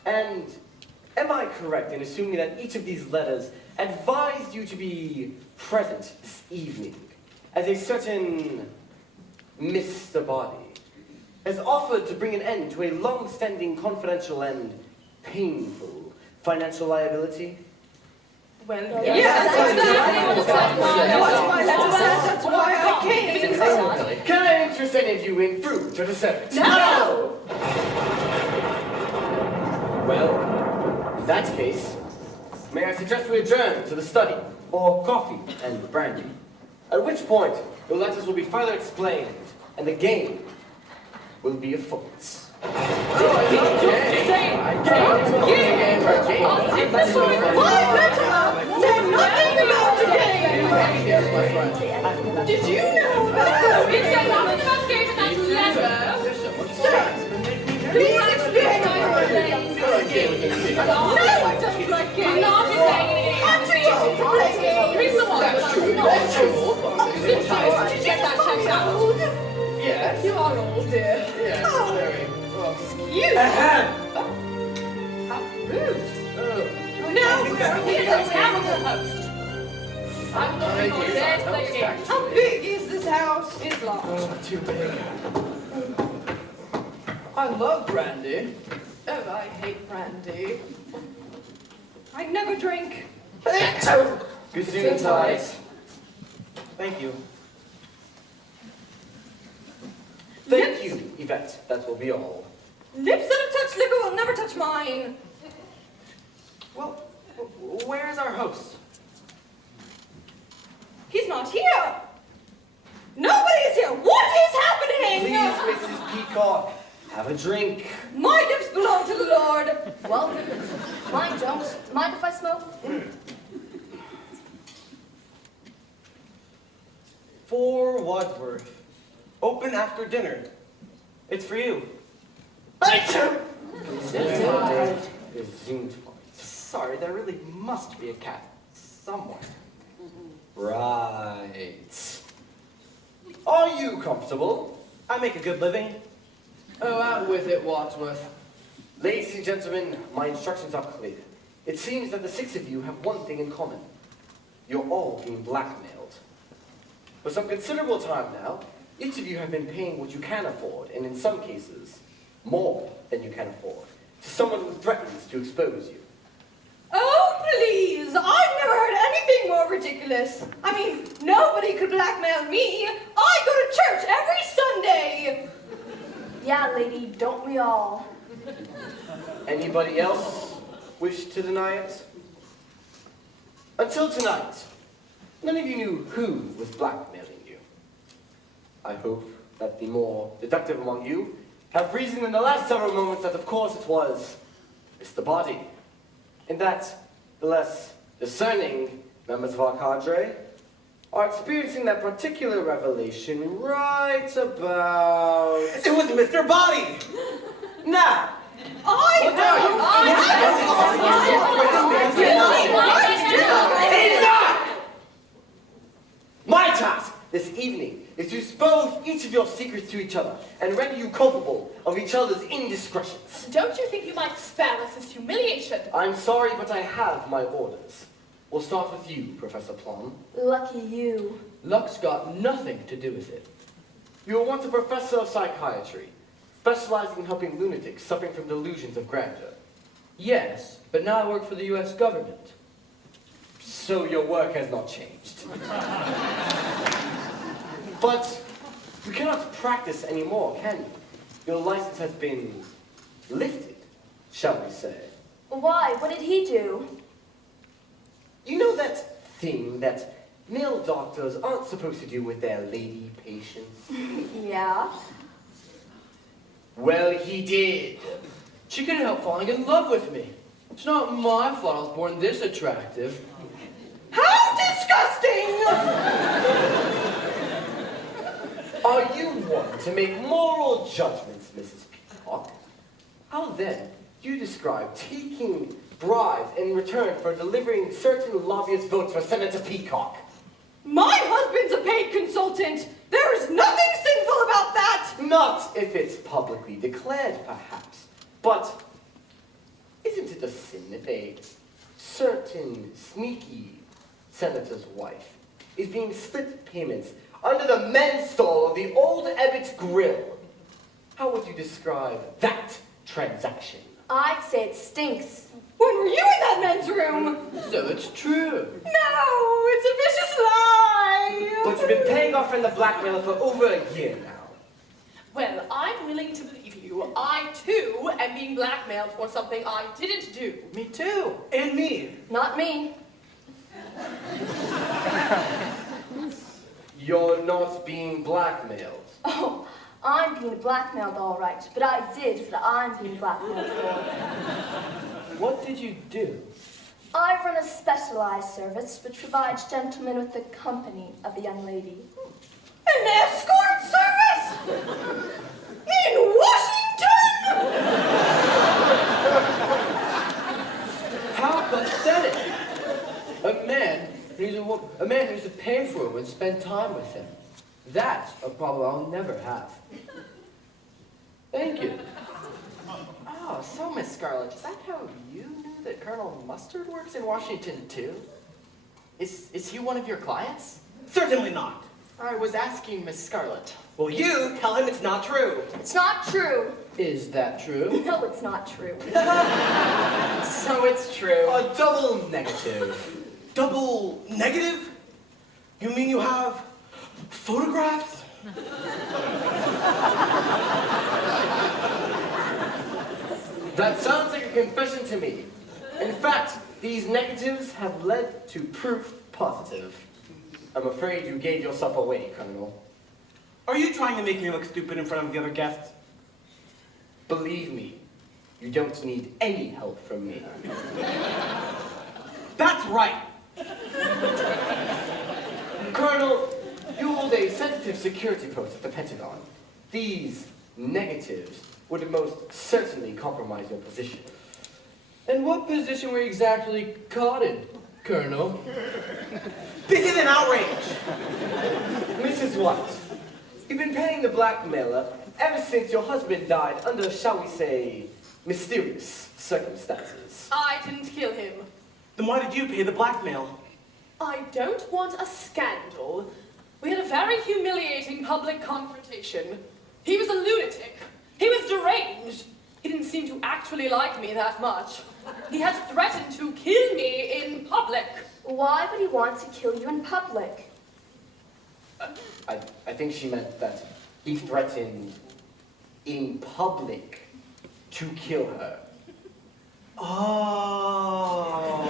And am I correct in assuming that each of these letters advised you to be present this evening as a certain Mr. Body has offered to bring an end to a long-standing, confidential, and painful financial liability? Well, yes, that's why I came. Can I interest any of you in fruit or dessert? No! Well, in that case, may I suggest we adjourn to the study, or coffee and brandy, at which point your letters will be further explained, and the game will be afoot. Did you know about It said nothing about the game in that letter. Sir, please explain No, I don't like games. I'm not saying I'm too old to play games. Here's the one. That's true. That's true. Did you get that checked out? Yes. You are old, dear. Yes, Oh. very. Well, Excuse me. How rude. Now, He's a terrible host. I'm looking for dead lady. how big is this house? It's locked. Oh, too big. I love brandy. Oh, I hate brandy. I never drink. Gesundheit. Thank you. Thank you, Yvette. That will be all. Lips that have touched liquor will never touch mine. Well, where is our host? He's not here. Nobody is here. What is happening? Please, Mrs. Peacock, have a drink. My lips belong to the Lord. Well, mine don't. Mind if I smoke? For Wadsworth. Open after dinner. It's for you. Gesundheit. Sorry, there really must be a cat somewhere. Right. Are you comfortable? I make a good living. Oh, out with it, Wadsworth. Ladies and gentlemen, my instructions are clear. It seems that the six of you have one thing in common. You're all being blackmailed. For some considerable time now, each of you have been paying what you can afford, and in some cases, more than you can afford, to someone who threatens to expose you. Oh, please. I've never heard anything more ridiculous. I mean, nobody could blackmail me. I go to church every Sunday. Yeah, lady, don't we all? Anybody else wish to deny it? Until tonight, none of you knew who was blackmailing you. I hope that the more deductive among you have reasoned in the last several moments that of course it was Mr. Body, and that the less discerning members of our cadre are experiencing that particular revelation right about... It was Mr. Body! Now! Enough! My task this evening is to expose each of your secrets to each other and render you culpable of each other's indiscretions. Don't you think you might spare us this humiliation? I'm sorry, but I have my orders. We'll start with you, Professor Plum. Lucky you. Luck's got nothing to do with it. You were once a professor of psychiatry, specializing in helping lunatics suffering from delusions of grandeur. Yes, but now I work for the U.S. government. So your work has not changed. But you cannot practice anymore, can you? Your license has been lifted, shall we say. Why? What did he do? You know that thing that male doctors aren't supposed to do with their lady patients? Yeah? Well, he did. She couldn't help falling in love with me. It's not my fault I was born this attractive. How disgusting! Are you one to make moral judgments, Mrs. Peacock? How then do you describe taking bribes in return for delivering certain lobbyist votes for Senator Peacock? My husband's a paid consultant. There is nothing sinful about that. Not if it's publicly declared, perhaps. But isn't it a sin if a certain sneaky senator's wife is being slipped payments under the men's stall of the old Ebbitt's Grill? How would you describe that transaction? I'd say it stinks. When were you in that men's room? So it's true. No, it's a vicious lie. But you've been paying our friend the blackmailer for over a year now. Well, I'm willing to believe you. I, too, am being blackmailed for something I didn't do. Me too. And me. Not me. You're not being blackmailed. Oh, I'm being blackmailed all right, but I did what I'm being blackmailed for. What did you do? I run a specialized service which provides gentlemen with the company of the young lady. An escort service? In Washington? How pathetic! A man who's to pay for a woman and spend time with him. That's a problem I'll never have. Thank you. Oh, so Miss Scarlet, is that how you knew that Colonel Mustard works in Washington too? Is he one of your clients? Certainly not. I was asking Miss Scarlet. Well, you tell him it's not true. It's not true. Is that true? No, it's not true. So it's true. A double negative. Double negative? You mean you have photographs? That sounds like a confession to me. In fact, these negatives have led to proof positive. I'm afraid you gave yourself away, Colonel. Are you trying to make me look stupid in front of the other guests? Believe me, you don't need any help from me. That's right. Colonel, you hold a sensitive security post at the Pentagon. These negatives would most certainly compromise your position. And what position were you exactly caught in, Colonel? This is an outrage. Mrs. White, you've been paying the blackmailer ever since your husband died under, shall we say, mysterious circumstances. I didn't kill him. Then why did you pay the blackmail? I don't want a scandal. We had a very humiliating public confrontation. He was a lunatic. He was deranged. He didn't seem to actually like me that much. He had threatened to kill me in public. Why would he want to kill you in public? I think she meant that he threatened in public to kill her. Oh.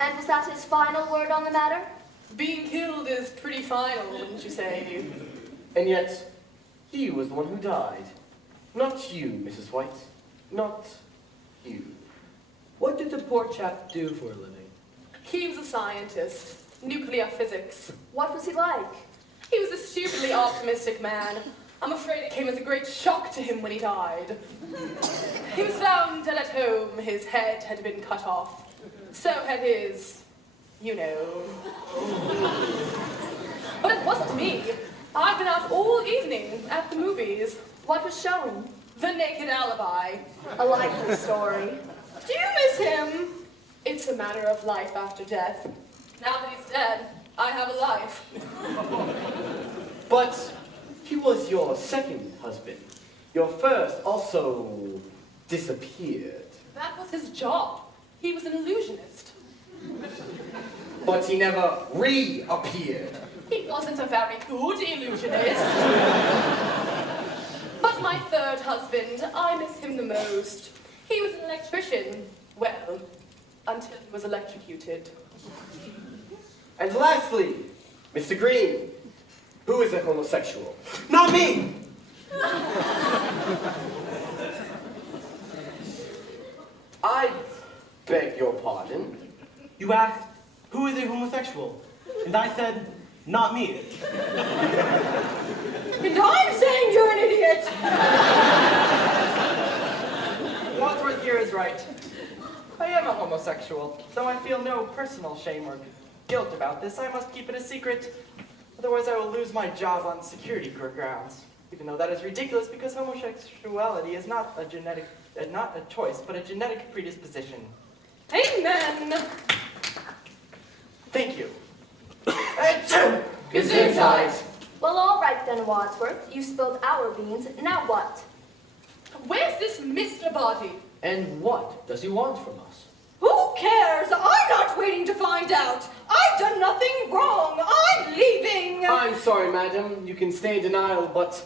And was that his final word on the matter? Being killed is pretty final, wouldn't you say? And yet, he was the one who died. Not you, Mrs. White. Not you. What did the poor chap do for a living? He was a scientist, nuclear physics. What was he like? He was a stupidly optimistic man. I'm afraid it came as a great shock to him when he died. He was found dead at home. His head had been cut off. So had his, you know. But it wasn't me. I've been out all evening at the movies. What was showing? The Naked Alibi. A likely story. Do you miss him? It's a matter of life after death. Now that he's dead, I have a life. But he was your second husband. Your first also disappeared. That was his job. He was an illusionist. But he never reappeared. He wasn't a very good illusionist. But my third husband, I miss him the most. He was an electrician. Well, until he was electrocuted. And lastly, Mr. Green, who is a homosexual? Not me! I beg your pardon. You asked, who is a homosexual? And I said, not me. And I'm saying you're an idiot! Wadsworth here is right. I am a homosexual, though I feel no personal shame or guilt about this. I must keep it a secret, otherwise I will lose my job on security grounds. Even though that is ridiculous, because homosexuality is not a choice, but a genetic predisposition. Amen! Thank you. Gesundheit. Well, all right then, Wadsworth. You spilled our beans. Now what? Where's this Mr. Body? And what does he want from us? Who cares? I'm not waiting to find out. I've done nothing wrong. I'm leaving. I'm sorry, madam. You can stay in denial, but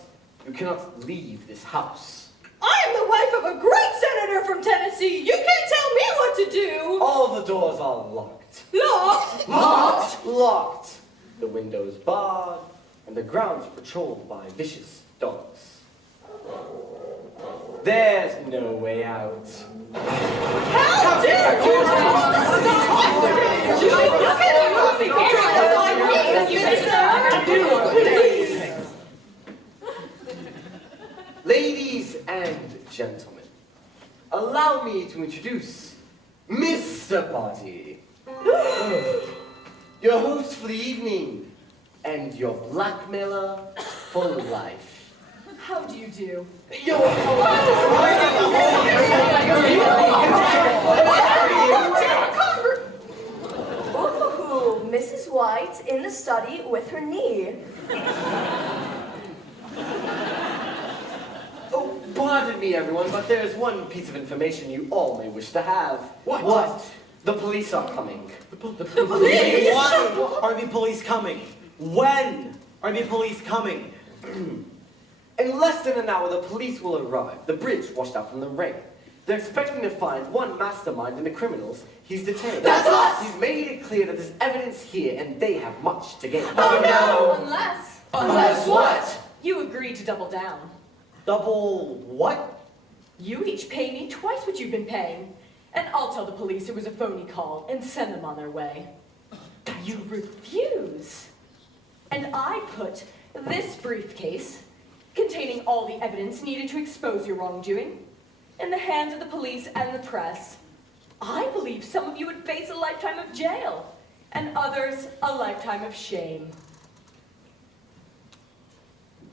You cannot leave this house. I am the wife of a great senator from Tennessee. You can't tell me what to do. All the doors are locked. Locked? Locked? Locked. The windows barred, and the grounds patrolled by vicious dogs. There's no way out. How dare you! Ladies and gentlemen, allow me to introduce Mr. Body, your host for the evening, and your blackmailer for life. How do you do? Ooh, Mrs. White in the study with her knee. Oh, pardon me, everyone, but there is one piece of information you all may wish to have. What? The police are coming. The police? When are the police coming? When are the police coming? In less than an hour, the police will arrive. The bridge washed out from the rain. They're expecting to find one mastermind in the criminals he's detained. That's us! He's made it clear that there's evidence here, and they have much to gain. Oh no! Unless what? You agreed to double down. Double what? You each pay me twice what you've been paying. And I'll tell the police it was a phony call and send them on their way. You refuse. And I put this briefcase, containing all the evidence needed to expose your wrongdoing, in the hands of the police and the press. I believe some of you would face a lifetime of jail, and others a lifetime of shame.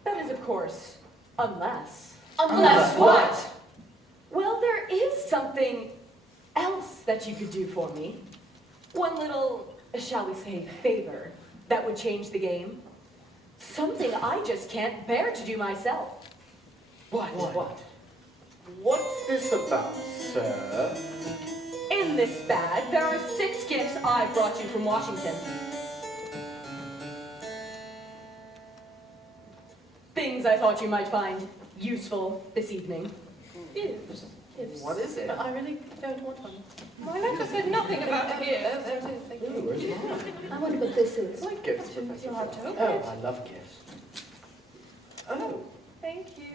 That is, of course, unless... Unless what? Well, there is something else that you could do for me. One little, shall we say, favor that would change the game. Something I just can't bear to do myself. What? What's this about, sir? In this bag, there are 6 gifts I brought you from Washington. Things I thought you might find useful this evening. Gifts. What is it? But I really don't want one. My letter said nothing about gifts. Ooh, where's mine? I wonder what this is. Like gifts, Professor. You'll have to open Oh, it. I love gifts. Oh. Thank you.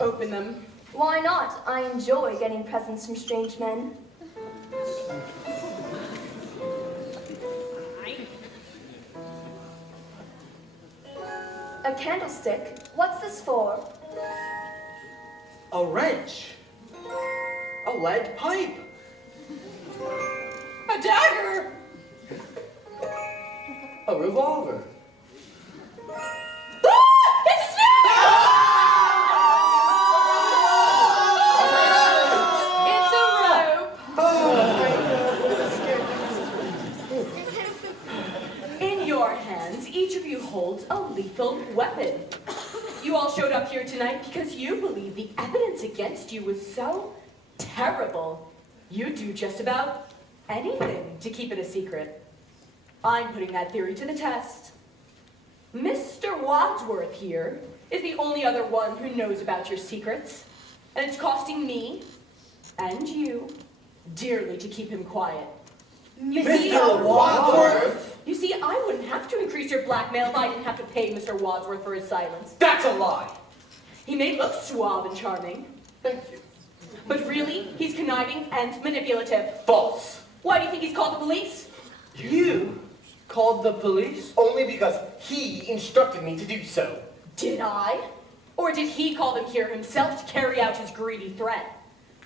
Open them. Why not? I enjoy getting presents from strange men. A candlestick? What's this for? A wrench. A lead pipe. A dagger! A revolver. It's a snake! It's a rope. In your hands, each of you holds a lethal weapon. You all showed up here tonight because you believe the evidence against you was so terrible, you'd do just about anything to keep it a secret. I'm putting that theory to the test. Mr. Wadsworth here is the only other one who knows about your secrets, and it's costing me and you dearly to keep him quiet. Mr. Wadsworth? You see, I wouldn't have to increase your blackmail if I didn't have to pay Mr. Wadsworth for his silence. That's a lie. He may look suave and charming. Thank you. But really, he's conniving and manipulative. False. Why do you think he's called the police? You called the police? Only because he instructed me to do so. Did I? Or did he call them here himself to carry out his greedy threat?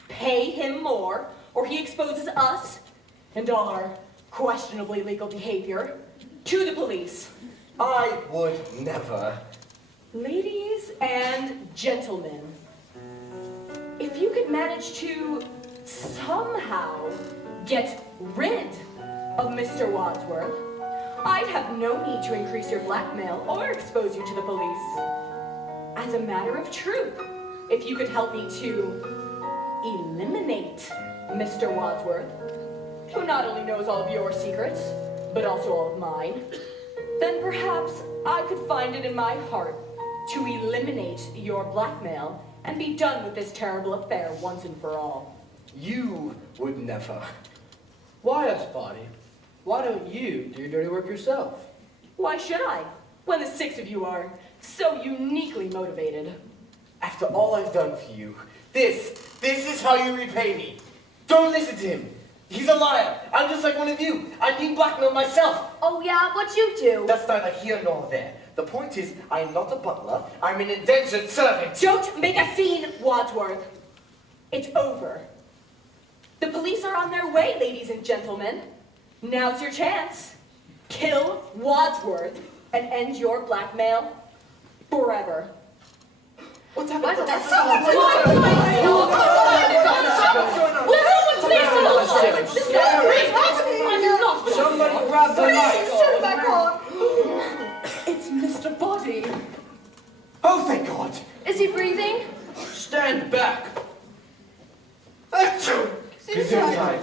Pay him more, or he exposes us and our questionably legal behavior to the police. I would never. Ladies and gentlemen, if you could manage to somehow get rid of Mr. Wadsworth, I'd have no need to increase your blackmail or expose you to the police. As a matter of truth, if you could help me to eliminate Mr. Wadsworth, who not only knows all of your secrets, but also all of mine, then perhaps I could find it in my heart to eliminate your blackmail and be done with this terrible affair once and for all. You would never. Why us, Spotty? Why don't you do your dirty work yourself? Why should I, when the 6 of you are so uniquely motivated? After all I've done for you, this is how you repay me. Don't listen to him. He's a liar. I'm just like one of you. I'm being blackmailed myself. Oh yeah, what you do? That's neither here nor there. The point is, I'm not a butler. I'm an indentured servant. Don't make a scene, Wadsworth. It's over. The police are on their way, ladies and gentlemen. Now's your chance. Kill Wadsworth and end your blackmail forever. What's happening? Will someone please stop? Somebody grab the mic. Turn it back on. It's Mr. Body. Oh, thank God. Is he breathing? Stand back. He's inside.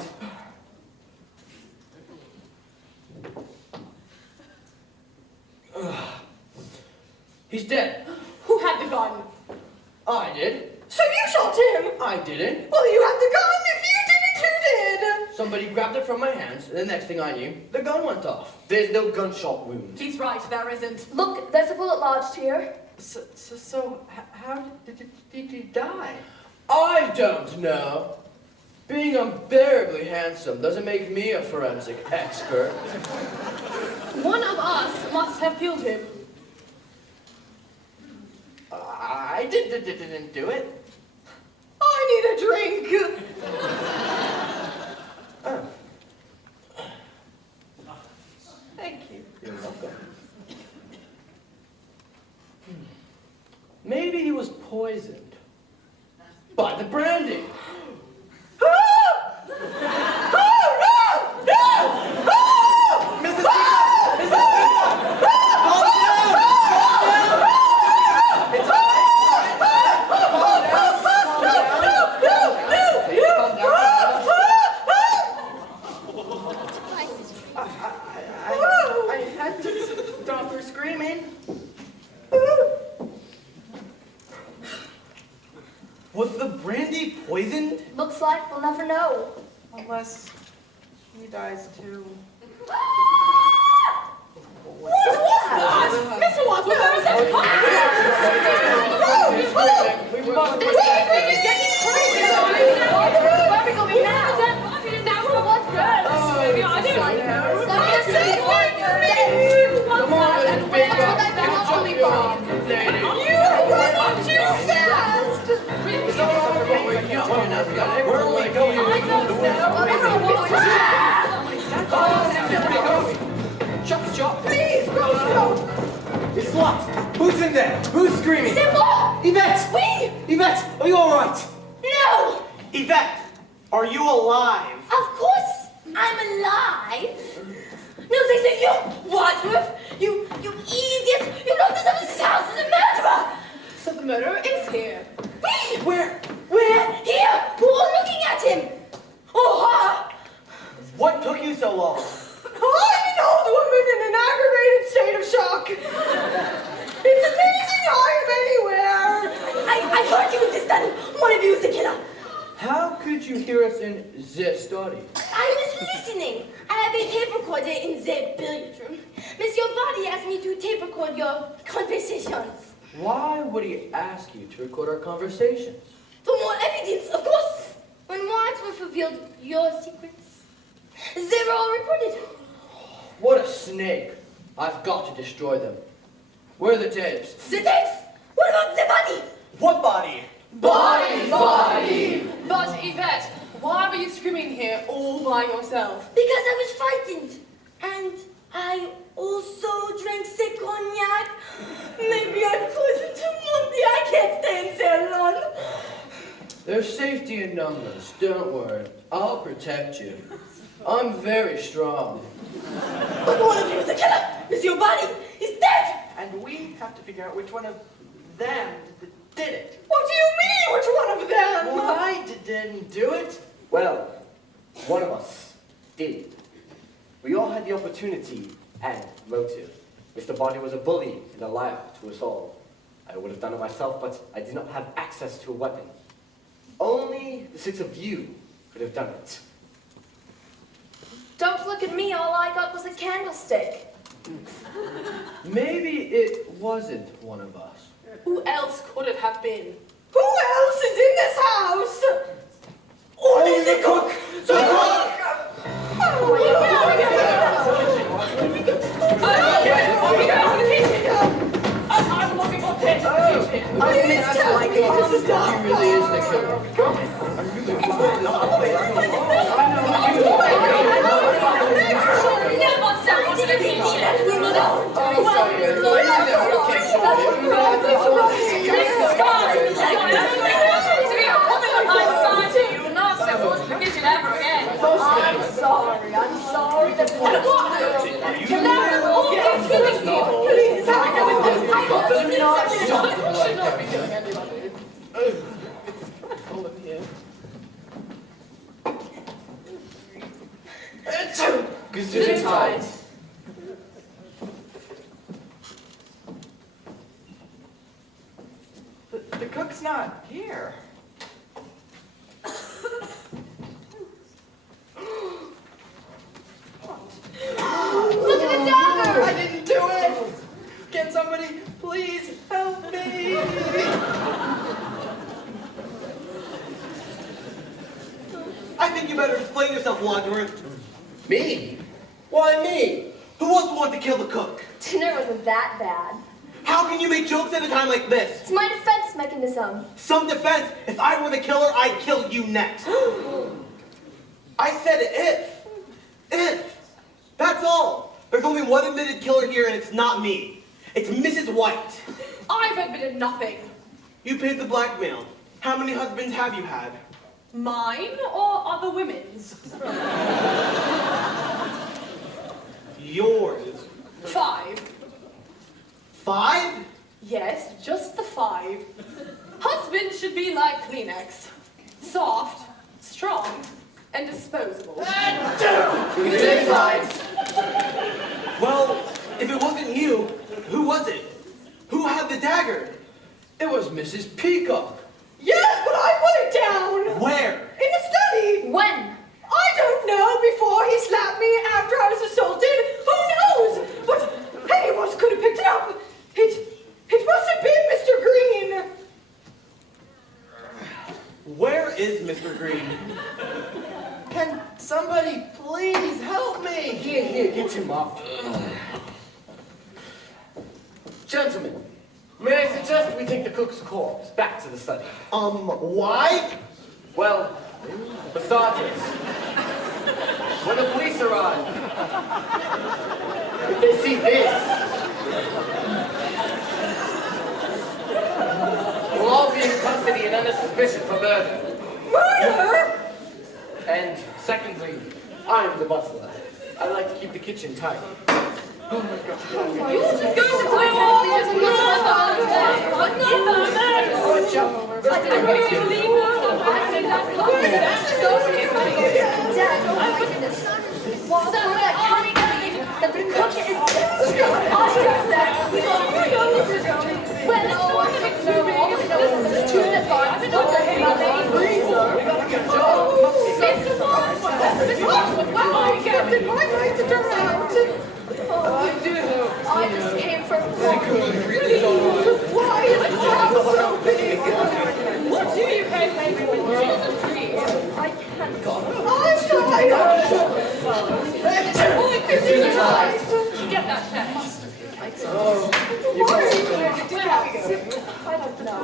He's dead. Who had the gun? I did. So you shot him? I didn't. Well, you had the gun. If you didn't, who did? Somebody grabbed it from my hands, and the next thing I knew, the gun went off. There's no gunshot wound. He's right, there isn't. Look, there's a bullet lodged here. So how did he die? I don't know. Being unbearably handsome doesn't make me a forensic expert. One of us must have killed him. I didn't do it. I need a drink. Thank you. You're welcome. Maybe he was poisoned by the brandy. Was the brandy poisoned? Looks like we'll never know. Unless he dies too. Mr. Wadsworth, I was at Where are we going now? Now for what's that? Come on, let's big up. Where are we going? Chop. Please, go. It's locked. Who's in there? Who's screaming? C'est moi! Yvette! Oui! Yvette, are you all right? No! Yvette, are you alive? Of course I'm alive. No, they you, Wadsworth, you idiot! You locked us up in this house as a murderer! So the murderer is here. We! Where? We're here! We're all looking at him! Oh, her! What took you so long? I'm an old woman in an aggravated state of shock. It's amazing I'm anywhere. I heard you insisted one of you is the killer. How could you hear us in this study? I was listening. I have a tape recorder in the billiard room. Monsieur Body asked me to tape record your conversations. Why would he ask you to record our conversations? For more evidence, of course. When Wadsworth revealed your secrets, they were all recorded. What a snake. I've got to destroy them. Where are the tapes? The tapes? What about the body? What body? Body! But Yvette, why were you screaming here all by yourself? Because I was frightened. And I also drank the cognac. Maybe I poisoned him Monty. I can't stay in there long. There's safety in numbers. Don't worry. I'll protect you. I'm very strong. But one of you is the killer. Monsieur Body is dead. And we have to figure out which one of them did it. What do you mean, which one of them? Well, I didn't do it. Well, one of us did. We all had the opportunity and motive. Mr. Barney was a bully and a liar to us all. I would have done it myself, but I did not have access to a weapon. Only the 6 of you could have done it. Don't look at me, all I got was a candlestick. Maybe it wasn't one of us. Who else could it have been? Who else is in this house? Only the cook! The cook! I'm looking for Ted in the kitchen. I missed it. He really is the killer. I'm sorry that Gesundheit. The cook's not here. Look at the dagger! I didn't do it! Can somebody please help me? I think you better explain yourself, Wadsworth. Me? Why me? Who was the one to kill the cook? Dinner wasn't that bad. How can you make jokes at a time like this? It's my defense mechanism. Some defense. If I were the killer, I'd kill you next. I said if. If. That's all. There's only one admitted killer here, and it's not me. It's Mrs. White. I've admitted nothing. You paid the blackmail. How many husbands have you had? Mine or other women's? Yours. 5. 5? Yes, just the 5. Husbands should be like Kleenex. Soft, strong, and disposable. Well, if it wasn't you, who was it? Who had the dagger? It was Mrs. Peacock. Yes, but I put it down! Where? In the study! When? I don't know. Before he slapped me, after I was assaulted. Who knows? But any of us could have picked it up. It must have been Mr. Green. Where is Mr. Green? Can somebody please help me? Here, get him off. Gentlemen, may I suggest we take the cook's corpse back to the study? Why? Well, for starters, when the police arrive, if they see this, we'll all be in custody and under suspicion for murder. Murder? And secondly, I'm the butler. I like to keep the kitchen tidy. You just go to all these That the cook is I just came from Why is the job so big? What do you pay baby when she doesn't treat? I can't. I'm tired. Get that check. What are you going to do? I don't know.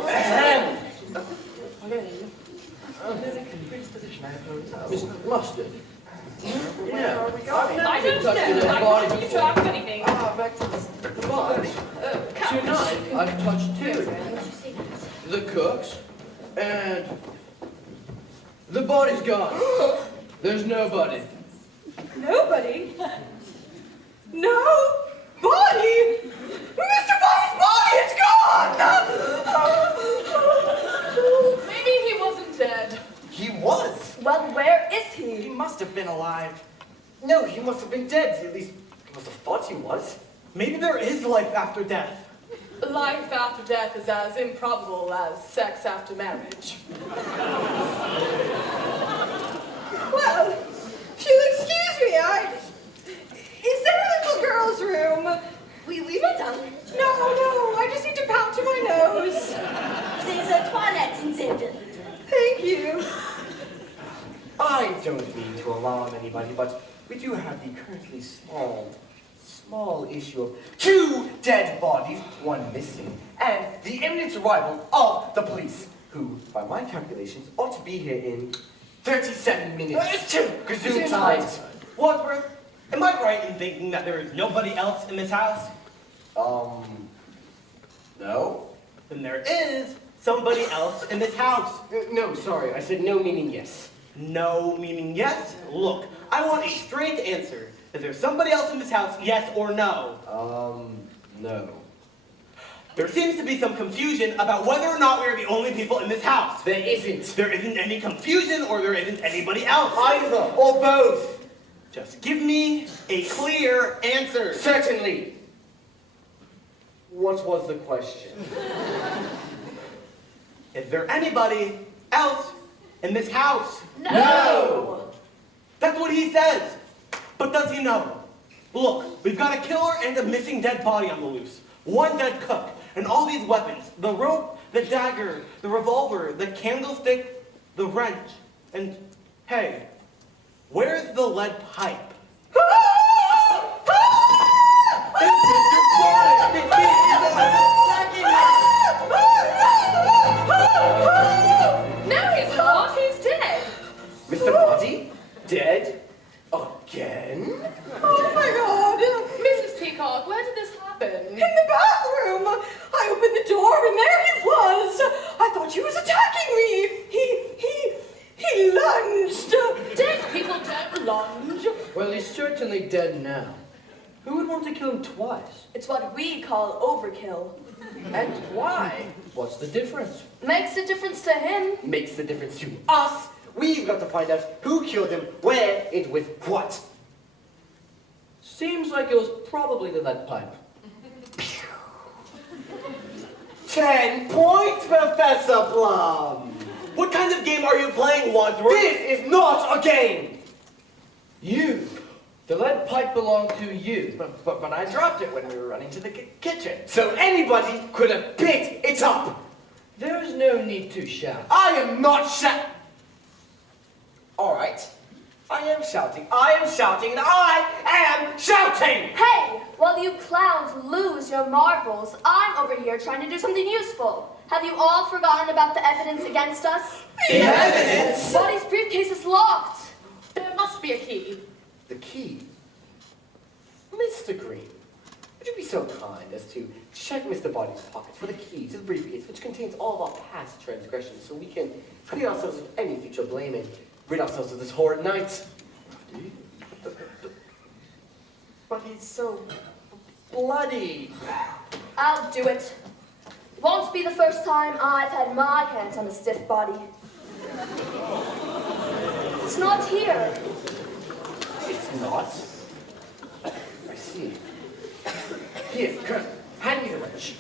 Mr. Mustard. Yeah. I don't know. I can't keep track of anything. Back to the body. Tonight, I've touched 2. The cook's and the body's gone. There's nobody. Nobody? No body? Mr. Body's body is gone! Maybe he wasn't dead. He was. Well, where is He he? must have been alive. No, he must have been dead. At least, he must have thought he was. Maybe there is life after death. Life after death is as improbable as sex after marriage. Well, if you'll excuse me, is there a little girl's room? Oui, madame. No, I just need to powder my nose. There's a toilette in there. Thank you. I don't mean to alarm anybody, but we do have the currently small issue of 2 dead bodies, 1 missing, and the imminent arrival of the police, who, by my calculations, ought to be here in 37 minutes. Gazoon time. Wadsworth, am I right in thinking that there is nobody else in this house? No. Then there is somebody else in this house. No, sorry, I said no meaning yes. No meaning yes? Look, I want a straight answer. Is there somebody else in this house, yes or no? No. There seems to be some confusion about whether or not we are the only people in this house. There isn't. There isn't any confusion or there isn't anybody else. Either, or both. Just give me a clear answer. Certainly. What was the question? Is there anybody else in this house? No! That's what he says. But does he know? Look, we've got a killer and a missing dead body on the loose. 1 dead cook. And all these weapons. The rope, the dagger, the revolver, the candlestick, the wrench. And, hey, where's the lead pipe? No, he's not. He's dead. Mr. Body? Dead? Again? Oh my God! Mrs. Peacock, where did this happen? In the bathroom! I opened the door and there he was! I thought he was attacking me! He lunged! Dead people don't lunge. Well, he's certainly dead now. Who would want to kill him twice? It's what we call overkill. And why? What's the difference? Makes a difference to him. Makes the difference to us. We've got to find out who killed him, where, and with what. Seems like it was probably the lead pipe. 10 points, Professor Plum! What kind of game are you playing, Wadsworth? This is not a game! You! The lead pipe belonged to you. But I dropped it when we were running to the kitchen. So anybody could have picked it up! There is no need to shout. I am not Alright. I am shouting, and I am shouting! Hey, while you clowns lose your marbles, I'm over here trying to do something useful. Have you all forgotten about the evidence against us? The evidence? Body's briefcase is locked. There must be a key. The key? Mr. Green, would you be so kind as to check Mr. Body's pocket for the key to the briefcase, which contains all of our past transgressions, so we can clear ourselves of any future blame and rid ourselves of this horrid night? But he's so bloody. I'll do it. Won't be the first time I've had my hands on a stiff body. It's not here. It's not? I see. Here, Colonel, hand me the wrench.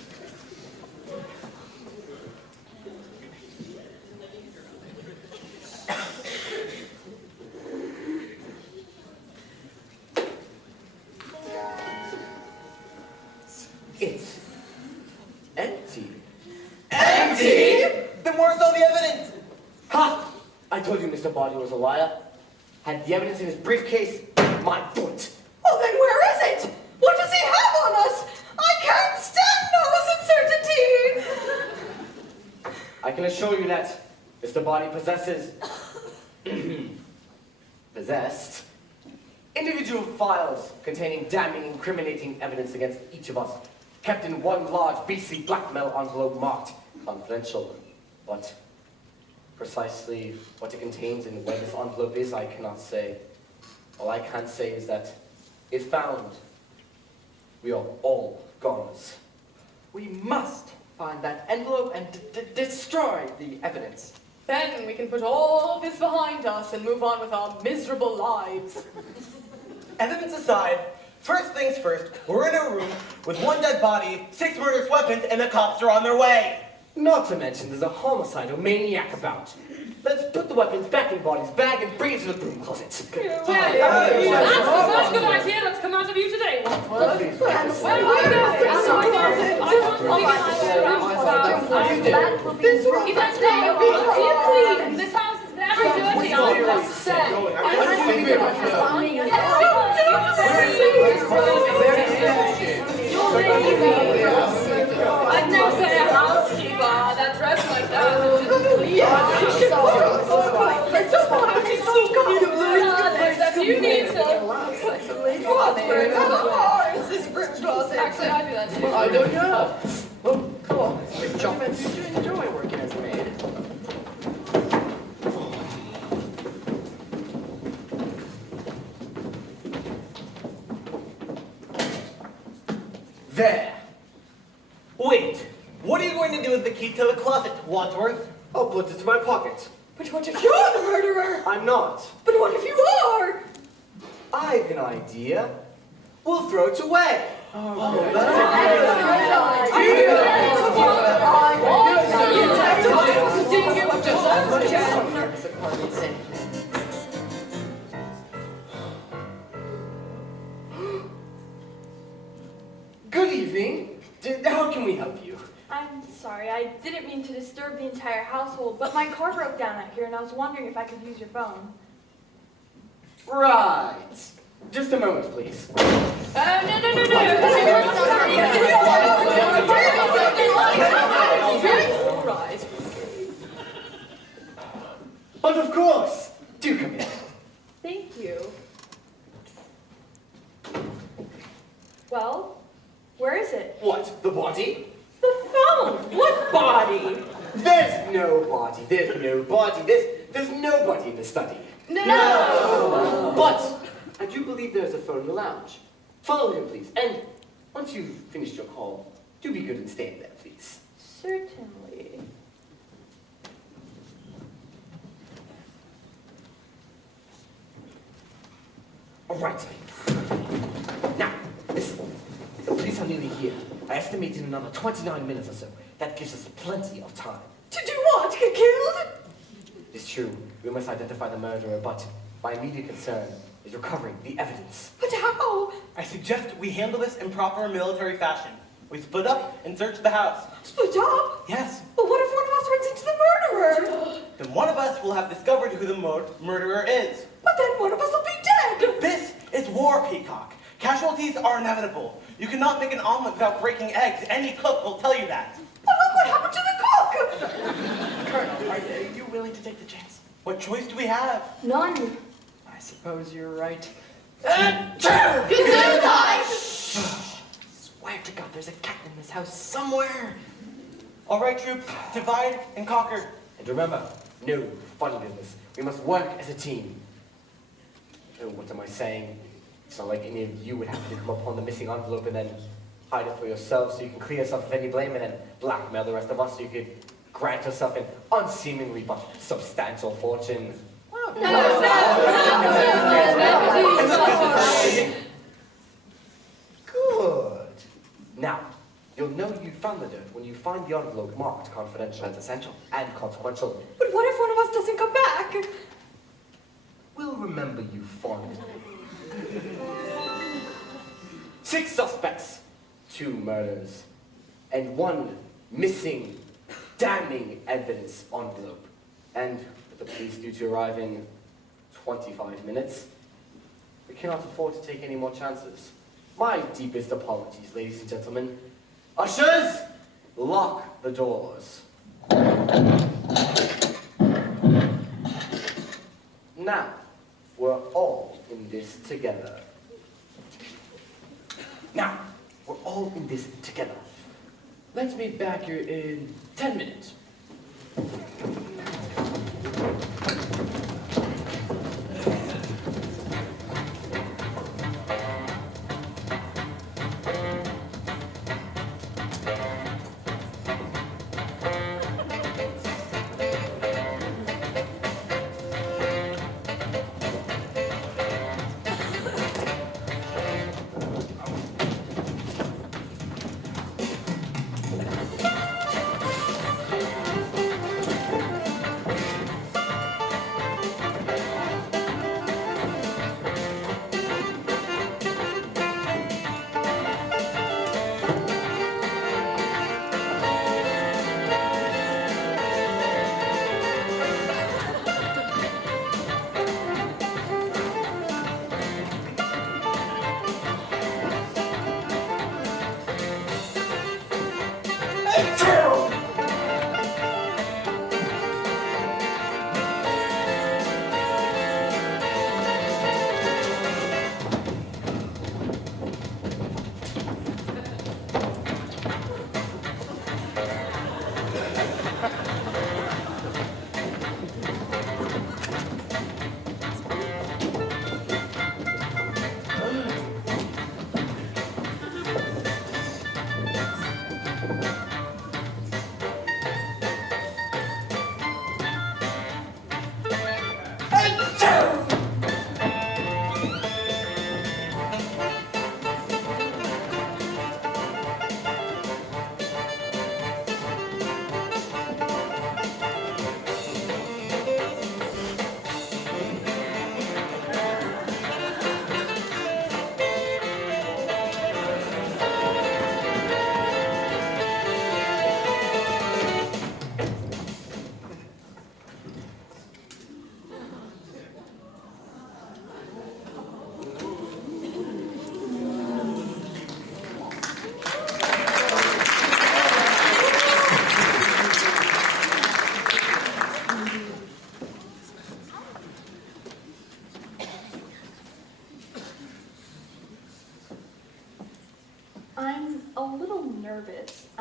It's empty. Empty? Then where's all the evidence? Ha! I told you Mr. Body was a liar. Had the evidence in his briefcase, my foot. Well, then where is it? What does he have on us? I can't stand no uncertainty! I can assure you that Mr. Body possessed individual files containing damning, incriminating evidence against each of us, kept in one large beastly blackmail envelope marked confidential. But precisely what it contains and where this envelope is, I cannot say. All I can say is that if found, we are all goners. We must find that envelope and destroy the evidence. Then we can put all of this behind us and move on with our miserable lives. Evidence aside, First things first, we're in a room with one dead body, 6 murderous weapons, and the cops are on their way. Not to mention there's a homicidal maniac about. Let's put the weapons back in Bonnie's bag and bring it to the broom closet. That's the first good idea that's come out of you today. This house is very dirty. I've never been a housekeeper that dressed like that. You need to. Actually, I do that too. I don't know. Oh, come on. Jump. You enjoy working as a maid. There. Wait, what are you going to do with the key to the closet, Wadsworth? I'll put it in my pocket. But what if you're the murderer? I'm not. But what if you are? I've an idea. We'll throw it away. Good evening. How can we help you? I'm sorry, I didn't mean to disturb the entire household, but my car broke down out here and I was wondering if I could use your phone. Right. Just a moment, please. No. Right. But of course. Do come in. Thank you. Well, where is it? What? The body? The phone! What body? There's no body. There's no body. There's nobody in the study. No! But I do believe there's a phone in the lounge. Follow him, please. And once you've finished your call, do be good and stand there, please. Certainly. All right. Now, listen. The police are nearly here. I estimate in another 29 minutes or so. That gives us plenty of time. To do what? Get killed? It's true. We must identify the murderer, but my immediate concern is recovering the evidence. But how? I suggest we handle this in proper military fashion. We split up and search the house. Split up? Yes. But what if one of us runs into the murderer? Then one of us will have discovered who the murderer is. But then one of us will be dead. This is war, Peacock. Casualties are inevitable. You cannot make an omelet without breaking eggs. Any cook will tell you that. But look what happened to the cook! Colonel, are you willing to take the chance? What choice do we have? None. I suppose you're right. Swear to God, there's a cat in this house somewhere. All right, troops, divide and conquer. And remember, no funny business. We must work as a team. Oh, what am I saying? It's not like any of you would have to come upon the missing envelope and then hide it for yourself so you can clear yourself of any blame and then blackmail the rest of us so you could grant yourself an unseemingly but substantial fortune. Good. Now, you'll know you found the dirt when you find the envelope marked confidential. That's essential and consequential. But what if one of us doesn't come back? We'll remember you fondly. 6 suspects, 2 murders, and 1 missing, damning evidence envelope. And with the police due to arrive in 25 minutes, we cannot afford to take any more chances. My deepest apologies, ladies and gentlemen. Ushers, lock the doors. Now, we're all in this together. Now, we're all in this together. Let's meet back here in 10 minutes.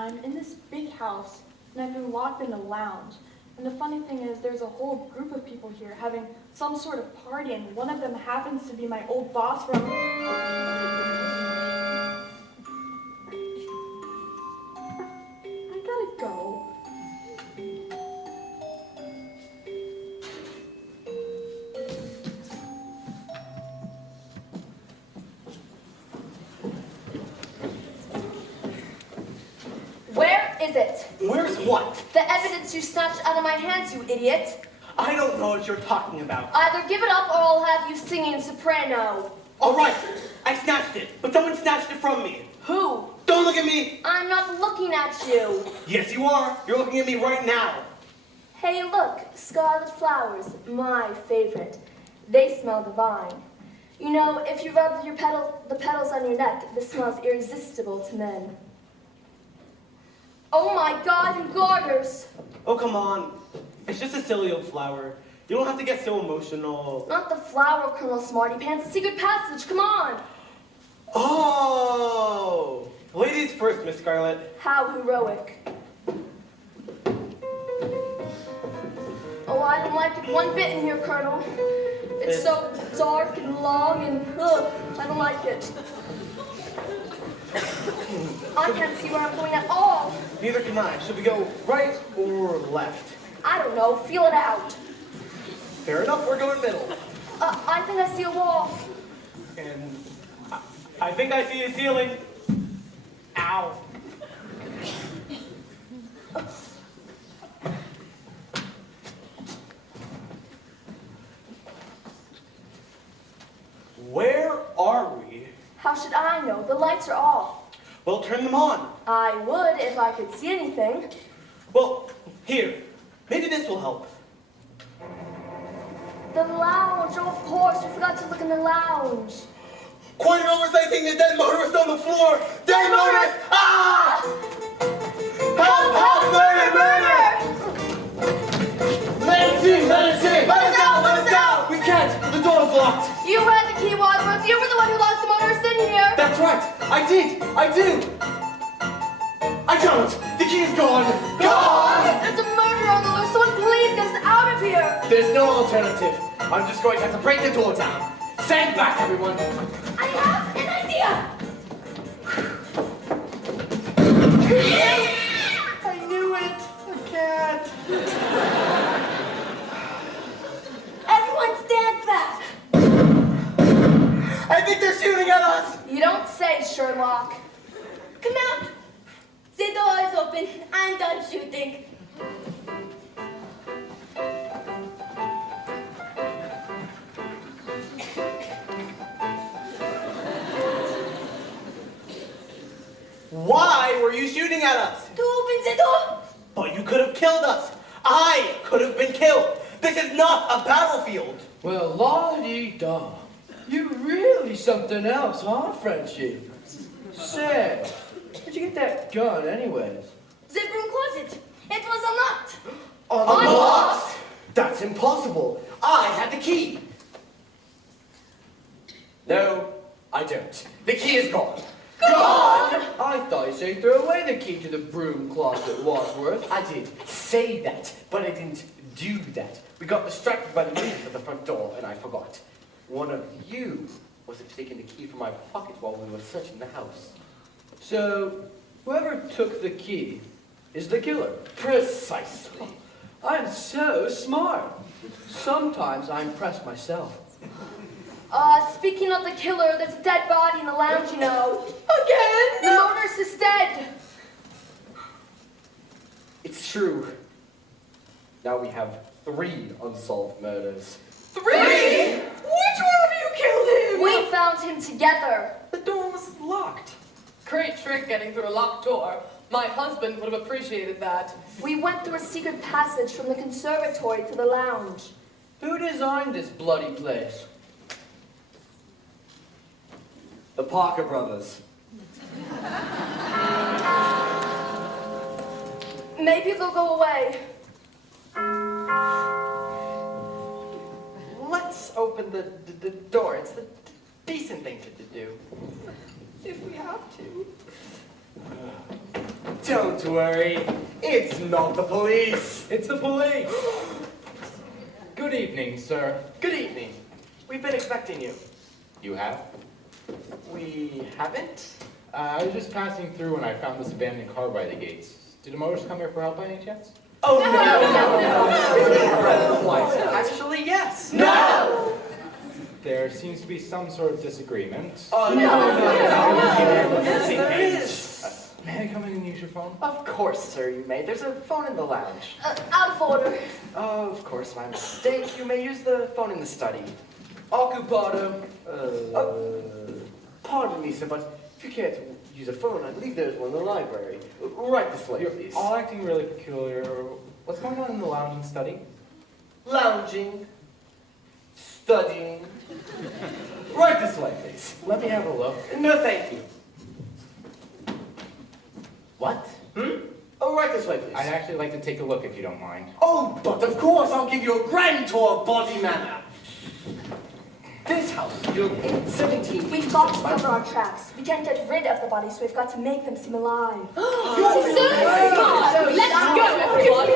I'm in this big house, and I've been locked in the lounge. And the funny thing is, there's a whole group of people here having some sort of party, and one of them happens to be my old boss from... I gotta go. Where is it? Where's what? The evidence you snatched out of my hands, you idiot. I don't know what you're talking about. Either give it up or I'll have you singing soprano. All right, I snatched it, but someone snatched it from me. Who? Don't look at me. I'm not looking at you. Yes, you are. You're looking at me right now. Hey, look, scarlet flowers, my favorite. They smell divine. You know, if you rub the petals on your neck, this smells irresistible to men. Oh my God, you garters! Oh, come on. It's just a silly old flower. You don't have to get so emotional. Not the flower, Colonel Smarty Pants. A secret passage, come on! Oh! Ladies first, Miss Scarlet. How heroic. Oh, I don't like it one bit in here, Colonel. It's so dark and long and, I don't like it. I can't see where I'm going at all. Neither can I. Should we go right or left? I don't know. Feel it out. Fair enough. We're going middle. I think I see a wall. And I think I see a ceiling. Ow. Where are we? How should I know? The lights are off. Well, turn them on. I would if I could see anything. Well, here. Maybe this will help. The lounge. Oh, of course. We forgot to look in the lounge. Quite an oversight seeing the dead motorist on the floor. Dead motorist! Ah! Help! Help! Murder! Murder! Let us in! Let us in! Let us out! Let us out! We can't! The door's locked! You had the key, Wadsworth. You were the one who locked the motorist in here. That's right! I did! I do! I don't! The key is gone! Gone! There's a murder on the loose. Someone please get us out of here. There's no alternative. I'm just going to have to break the door down. Stand back, everyone! I have an idea. I knew it! I can't! Everyone stand back. I think they're shooting at us! You don't say, Sherlock. Come out. The door is open. I'm done shooting. Why were you shooting at us? To open the door. But you could have killed us. I could have been killed. This is not a battlefield. Well, la-dee-da. You really something else, huh, Frenchie? Say, where'd you get that gun, anyways? The broom closet. It was unlocked. Unlocked? That's impossible. I had the key. No, I don't. The key is gone. Gone? I thought you said you threw away the key to the broom closet, Wadsworth. I did say that, but I didn't do that. We got distracted by the music at the front door, and I forgot. One of you was taking the key from my pocket while we were searching the house. So, whoever took the key is the killer. Precisely. I'm so smart. Sometimes I impress myself. Speaking of the killer, there's a dead body in the lounge, you know. Again? The motorist is dead. It's true. Now we have 3 unsolved murders. 3? Which one of you killed him? We found him together. The door was locked. Great trick getting through a locked door. My husband would have appreciated that. We went through a secret passage from the conservatory to the lounge. Who designed this bloody place? The Parker brothers. Maybe they'll go away. Let's open the door. It's the decent thing to do. If we have to. Don't worry, it's not the police. It's the police. Good evening, sir. Good evening. We've been expecting you. You have? We haven't? I was just passing through when I found this abandoned car by the gates. Did a motorist come here for help by any chance? Oh, no. Actually, yes. No! There seems to be some sort of disagreement. Oh, no. Yes, there is. May I come in and use your phone? Of course, sir, you may. There's a phone in the lounge. Out of order. Oh, of course, my mistake. You may use the phone in the study. Occupado. Pardon me, sir, but if you can't use a phone, I believe there's one in the library. Right this way, please. You're all acting really peculiar. What's going on in the lounge and study? Lounging. Studying. Right this way, please. Let me have a look. No, thank you. What? Oh, right this way, please. I'd actually like to take a look if you don't mind. Oh, but of course, I'll give you a grand tour of Body Manor. This house is built in 17... We've got to cover our tracks. We can't get rid of the bodies, so we've got to make them seem alive. Let's go, everyone.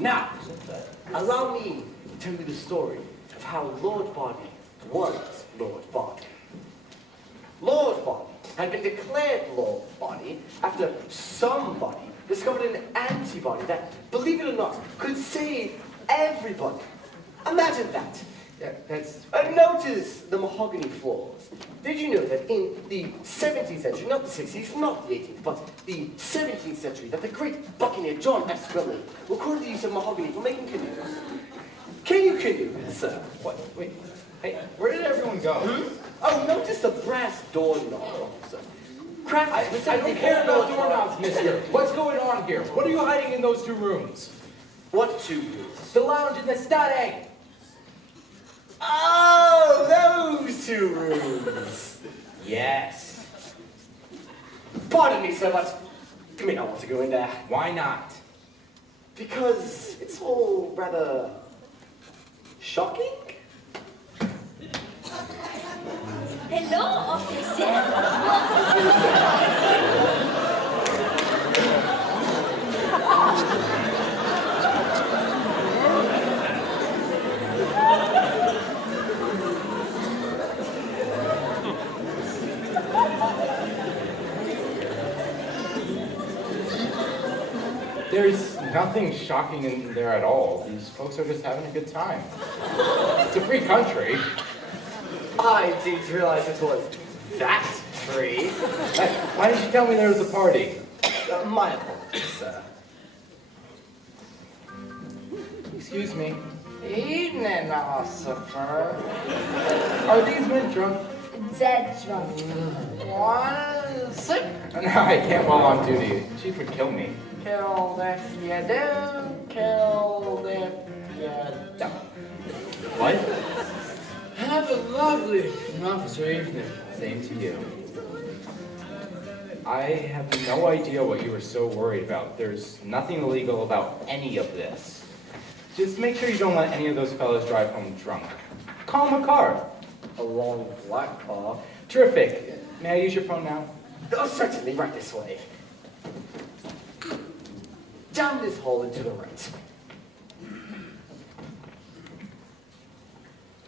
Now, allow me to tell you the story of how Lord Body was Lord Body. Lord Body had been declared Lord Body after somebody discovered an antibody that, believe it or not, could save everybody. Imagine that. Yeah, that's... Notice the mahogany floors. Did you know that in the 17th century, not the 60s, not the 18th, but the 17th century, that the great Buccaneer John S. Grilling recorded the use of mahogany for making canoes? Can you canoe, sir? What? Wait. Hey, where did everyone go? Oh, notice the brass doorknob, officer. I don't care about doorknobs, mister. What's going on here? What are you hiding in those two rooms? What two rooms? The lounge and the study. Oh, those two rooms. Yes. Pardon me, sir, but you may not want to go in there. Why not? Because it's all rather shocking. Hello, officer. Welcome There's nothing shocking in there at all. These folks are just having a good time. It's a free country. I didn't realize it was that free. Why didn't you tell me there was a party? My apologies, sir. Excuse me. Evening, Lucifer. Are these men drunk? Dead drunk. One sick. No, I can't while on duty. The chief would kill me. Killed if you do, killed if you don't. What? Have a lovely officer evening. Same to you. I have no idea what you were so worried about. There's nothing illegal about any of this. Just make sure you don't let any of those fellows drive home drunk. Call them a car. A long black car. Terrific. May I use your phone now? Oh, certainly, right this way. Down this hall and to the right.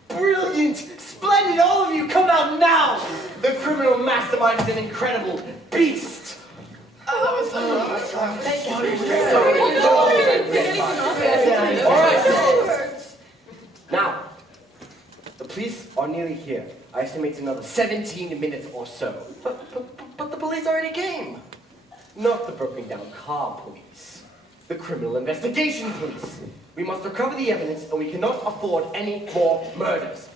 Brilliant! Splendid! All of you, come out now! The criminal mastermind is an incredible beast! Now, the police are nearly here. I estimate another 17 minutes or so. But the police already came. Not the broken down car police. The criminal investigation police. We must recover the evidence and we cannot afford any more murders.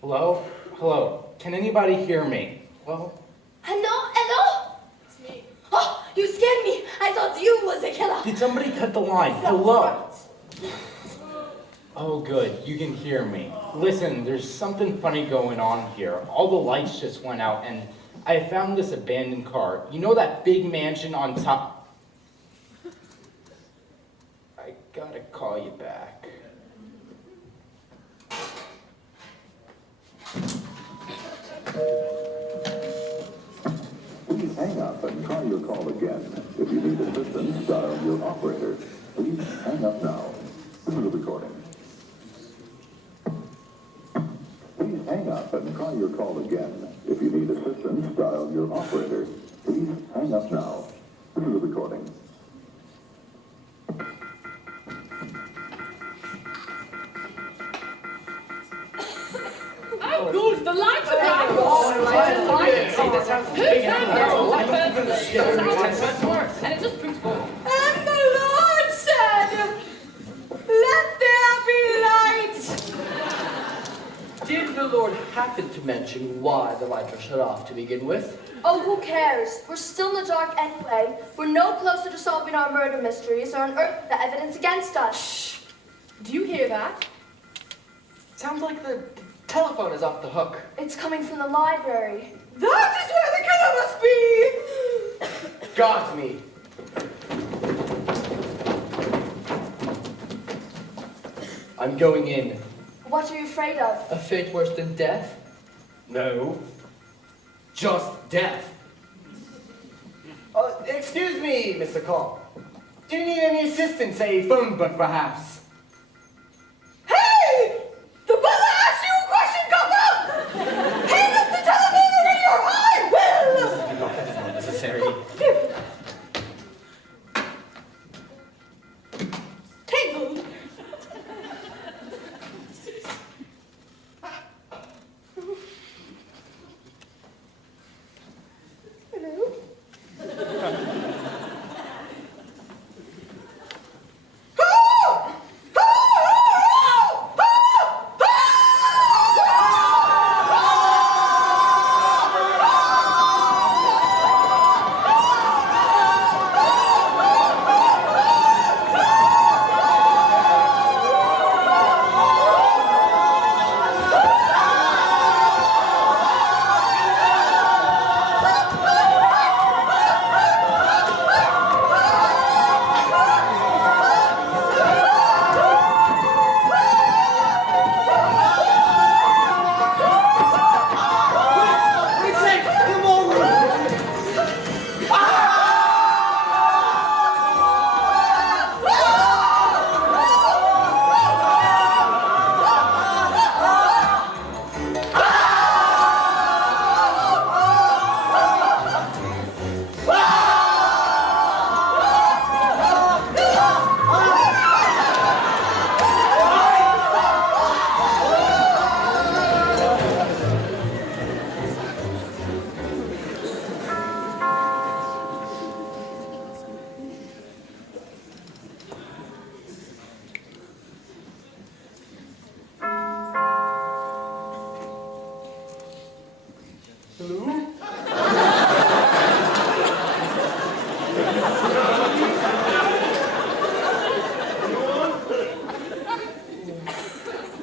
Hello? Hello? Can anybody hear me? Well, Hello? It's me. Oh, you scared me. I thought you was a killer. did somebody cut the line? Hello? Oh, good. You can hear me. Listen, there's something funny going on here. All the lights just went out, and I found this abandoned car. You know that big mansion on top? I gotta call you back. Please hang up and try your call again. If you need assistance, dial your operator. Please hang up now. This is a recording. Please hang up and try your call again. If you need assistance, dial your operator. Please hang up now. This is a recording. Oh, good, the lights are back. And it just proves more. And the Lord said, "Let there be light." Did the Lord happen to mention why the lights are shut off to begin with? Oh, who cares? We're still in the dark anyway. We're no closer to solving our murder mysteries or unearthing the evidence against us. Shh! Do you hear that? Sounds like the telephone is off the hook. It's coming from the library. That is where the killer must be. Got me. I'm going in. What are you afraid of? A fate worse than death? No. Just death. Excuse me, Mr. Cole. Do you need any assistance? A phone book, perhaps? Hey! The butler asked you a question, Copper! Hang up the telephone or your eye will! That is not necessary. Tangled.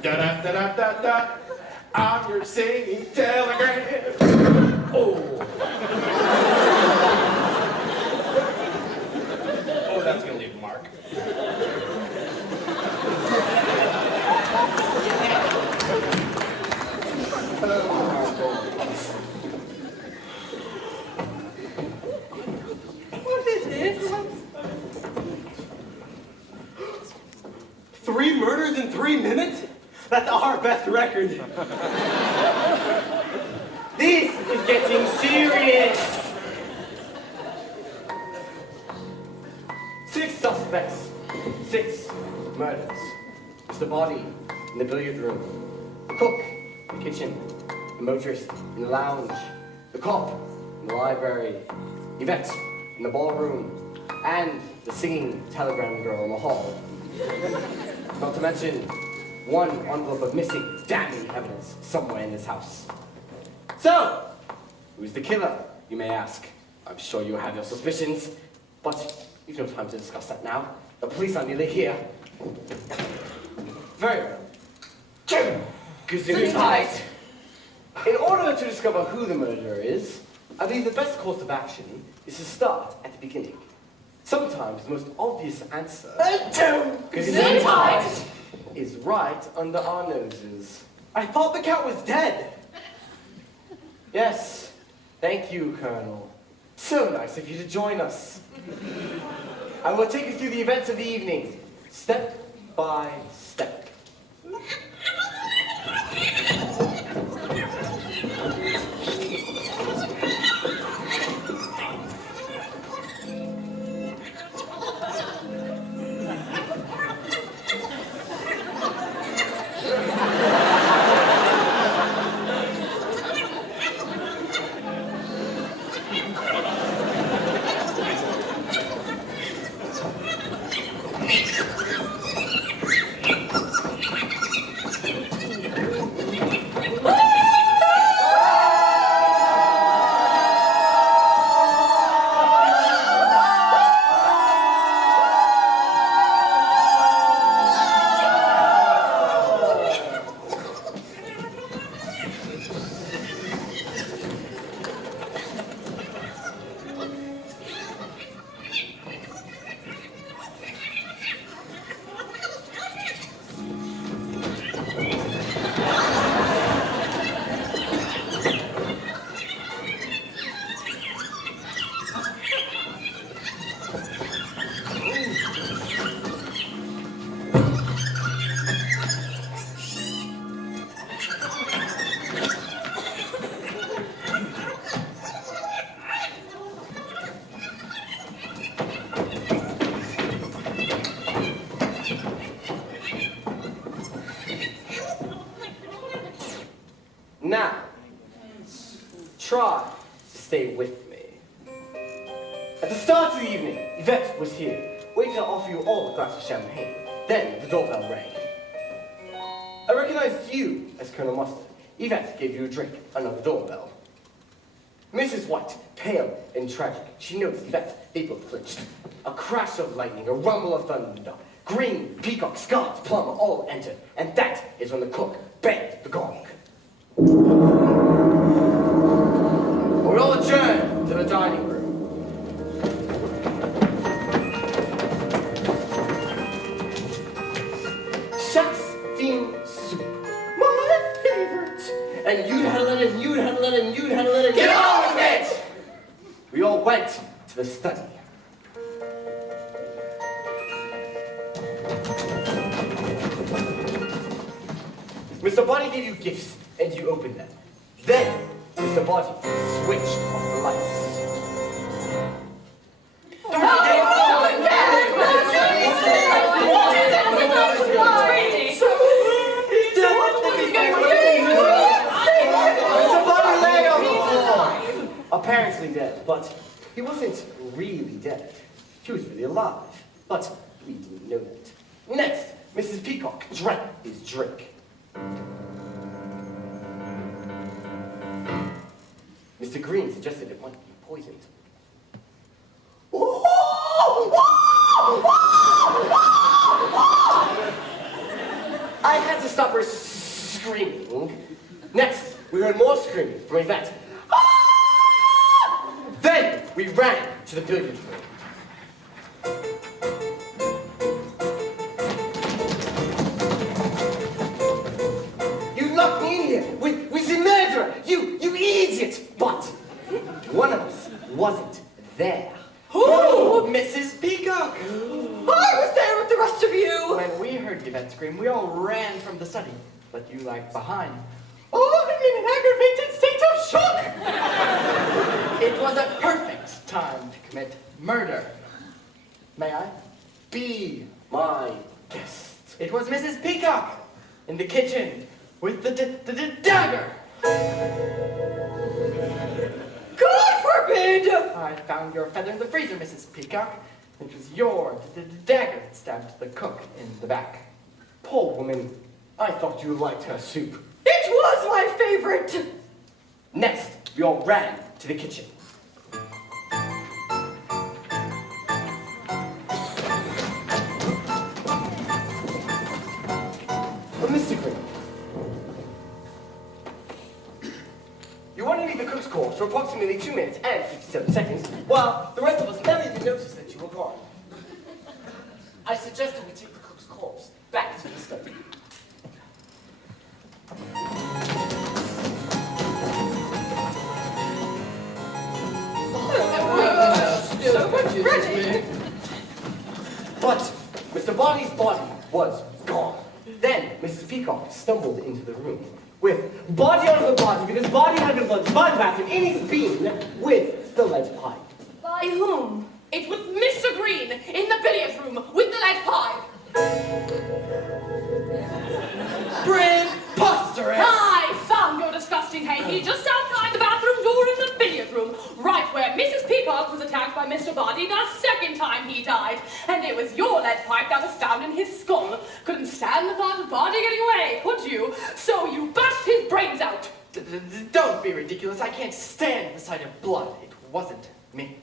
Da-da-da-da-da-da. I'm your singing telegram. Oh. Oh, that's gonna leave a mark. What is it? 3 murders in 3 minutes? That's our best record. This is getting serious. 6 suspects, 6 murders. It's the body in the billiard room, the cook in the kitchen, the motorist in the lounge, the cop in the library, Yvette in the ballroom, and the singing telegram girl in the hall. Not to mention 1 envelope of missing damning evidence somewhere in this house. So, who's the killer, you may ask? I'm sure you have your suspicions, but you've no time to discuss that now. The police are nearly here. Very well. Gesundheit. In order to discover who the murderer is, I believe the best course of action is to start at the beginning. Sometimes the most obvious answer Gesundheit is right under our noses. I thought the cat was dead. Yes, thank you, Colonel. So nice of you to join us. I will take you through the events of the evening, step by step. Now, try to stay with me. At the start of the evening, Yvette was here, waiting to offer you all a glass of champagne. Then the doorbell rang. I recognized you as Colonel Mustard. Yvette gave you a drink, another doorbell. Mrs. White, pale and tragic, she noticed Yvette. They both flinched. A crash of lightning, a rumble of thunder. Green, Peacock, Scarlet, Plum all entered, and that is when the cook banged the gong. We all adjourn to the dining room. Shark's fin soup. My favorite. And you'd handle it, and you'd handle it, and you'd handle it, and get on with it! We all went to the study. Mr. Body gave you gifts, and you opened them. Then, Mr. Body switched off the lights. Mr. Body lay on the floor, apparently dead, but he wasn't really dead. He was really alive, but we didn't know that. Next, Mrs. Peacock drank his drink. Mr. Green suggested it might be poisoned. I had to stop her screaming. Next, we heard more screaming from Yvette. Then we ran to the billiard room. You locked me in here with the murderer, you idiot! But one of us wasn't there. Who? Mrs. Peacock. I was there with the rest of you. When we heard Yvette scream, we all ran from the study, but you lagged behind. Oh, I'm in an aggravated state of shock. It was a perfect time to commit murder. May I? Be my guest. It was Mrs. Peacock in the kitchen with the dagger. God forbid! I found your feather in the freezer, Mrs. Peacock. It was your dagger that stabbed the cook in the back. Poor woman. I thought you liked her soup. It was my favorite. Next, we all ran to the kitchen. Mr. Green, you were underneath the cook's corpse for approximately 2 minutes and 57 seconds, while the rest of us never even noticed that you were gone. I suggested we take the cook's corpse back to the study. But Mr. Bonnie's body was gone. Then Mrs. Peacock stumbled into the room with body on the body, because body had been blood bathroom in his bean with the lead pipe. By whom? It was Mr. Green in the billiard room with the lead pipe. Preposterous! I found your disgusting hanky just outside the bathroom door in the billiard room, right where Mrs. Peacock was attacked by Mr. Body the second time he died. And it was your lead pipe that was found in his skull. Couldn't stand the thought of Body getting away, could you? So you bashed his brains out. Don't be ridiculous. I can't stand the sight of blood. It wasn't me.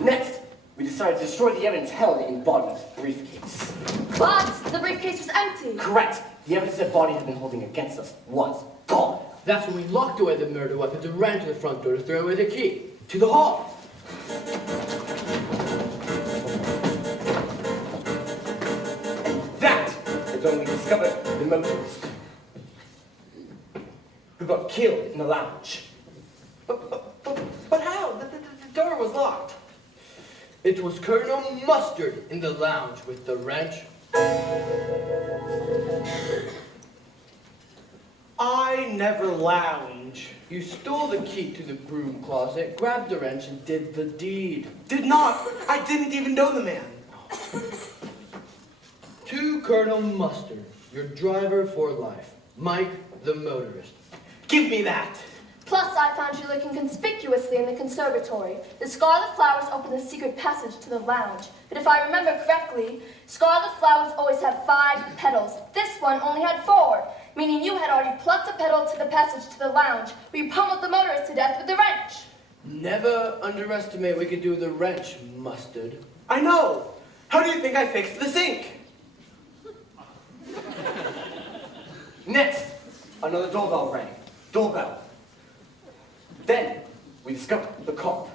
Next, we decided to destroy the evidence held in Body's briefcase. But the briefcase was empty. Correct. The evidence that Body had been holding against us was gone. That's when we locked away the murder weapons and ran to the front door to throw away the key. To the hall. That is when we discovered the motorist, who got killed in the lounge. But how? The door was locked. It was Colonel Mustard in the lounge with the wrench. I never lounge. You stole the key to the broom closet, grabbed the wrench, and did the deed. Did not. I didn't even know the man. To Colonel Mustard, your driver for life, Mike the motorist. Give me that. Plus, I found you lurking conspicuously in the conservatory. The scarlet flowers open the secret passage to the lounge. But if I remember correctly, scarlet flowers always have 5 petals. This one only had 4, meaning you had already plucked a petal to the passage to the lounge, where you pummeled the motorist to death with the wrench. Never underestimate what we could do with a wrench, Mustard. I know. How do you think I fixed the sink? Next, another doorbell rang. Doorbell. Then, we discovered the cop,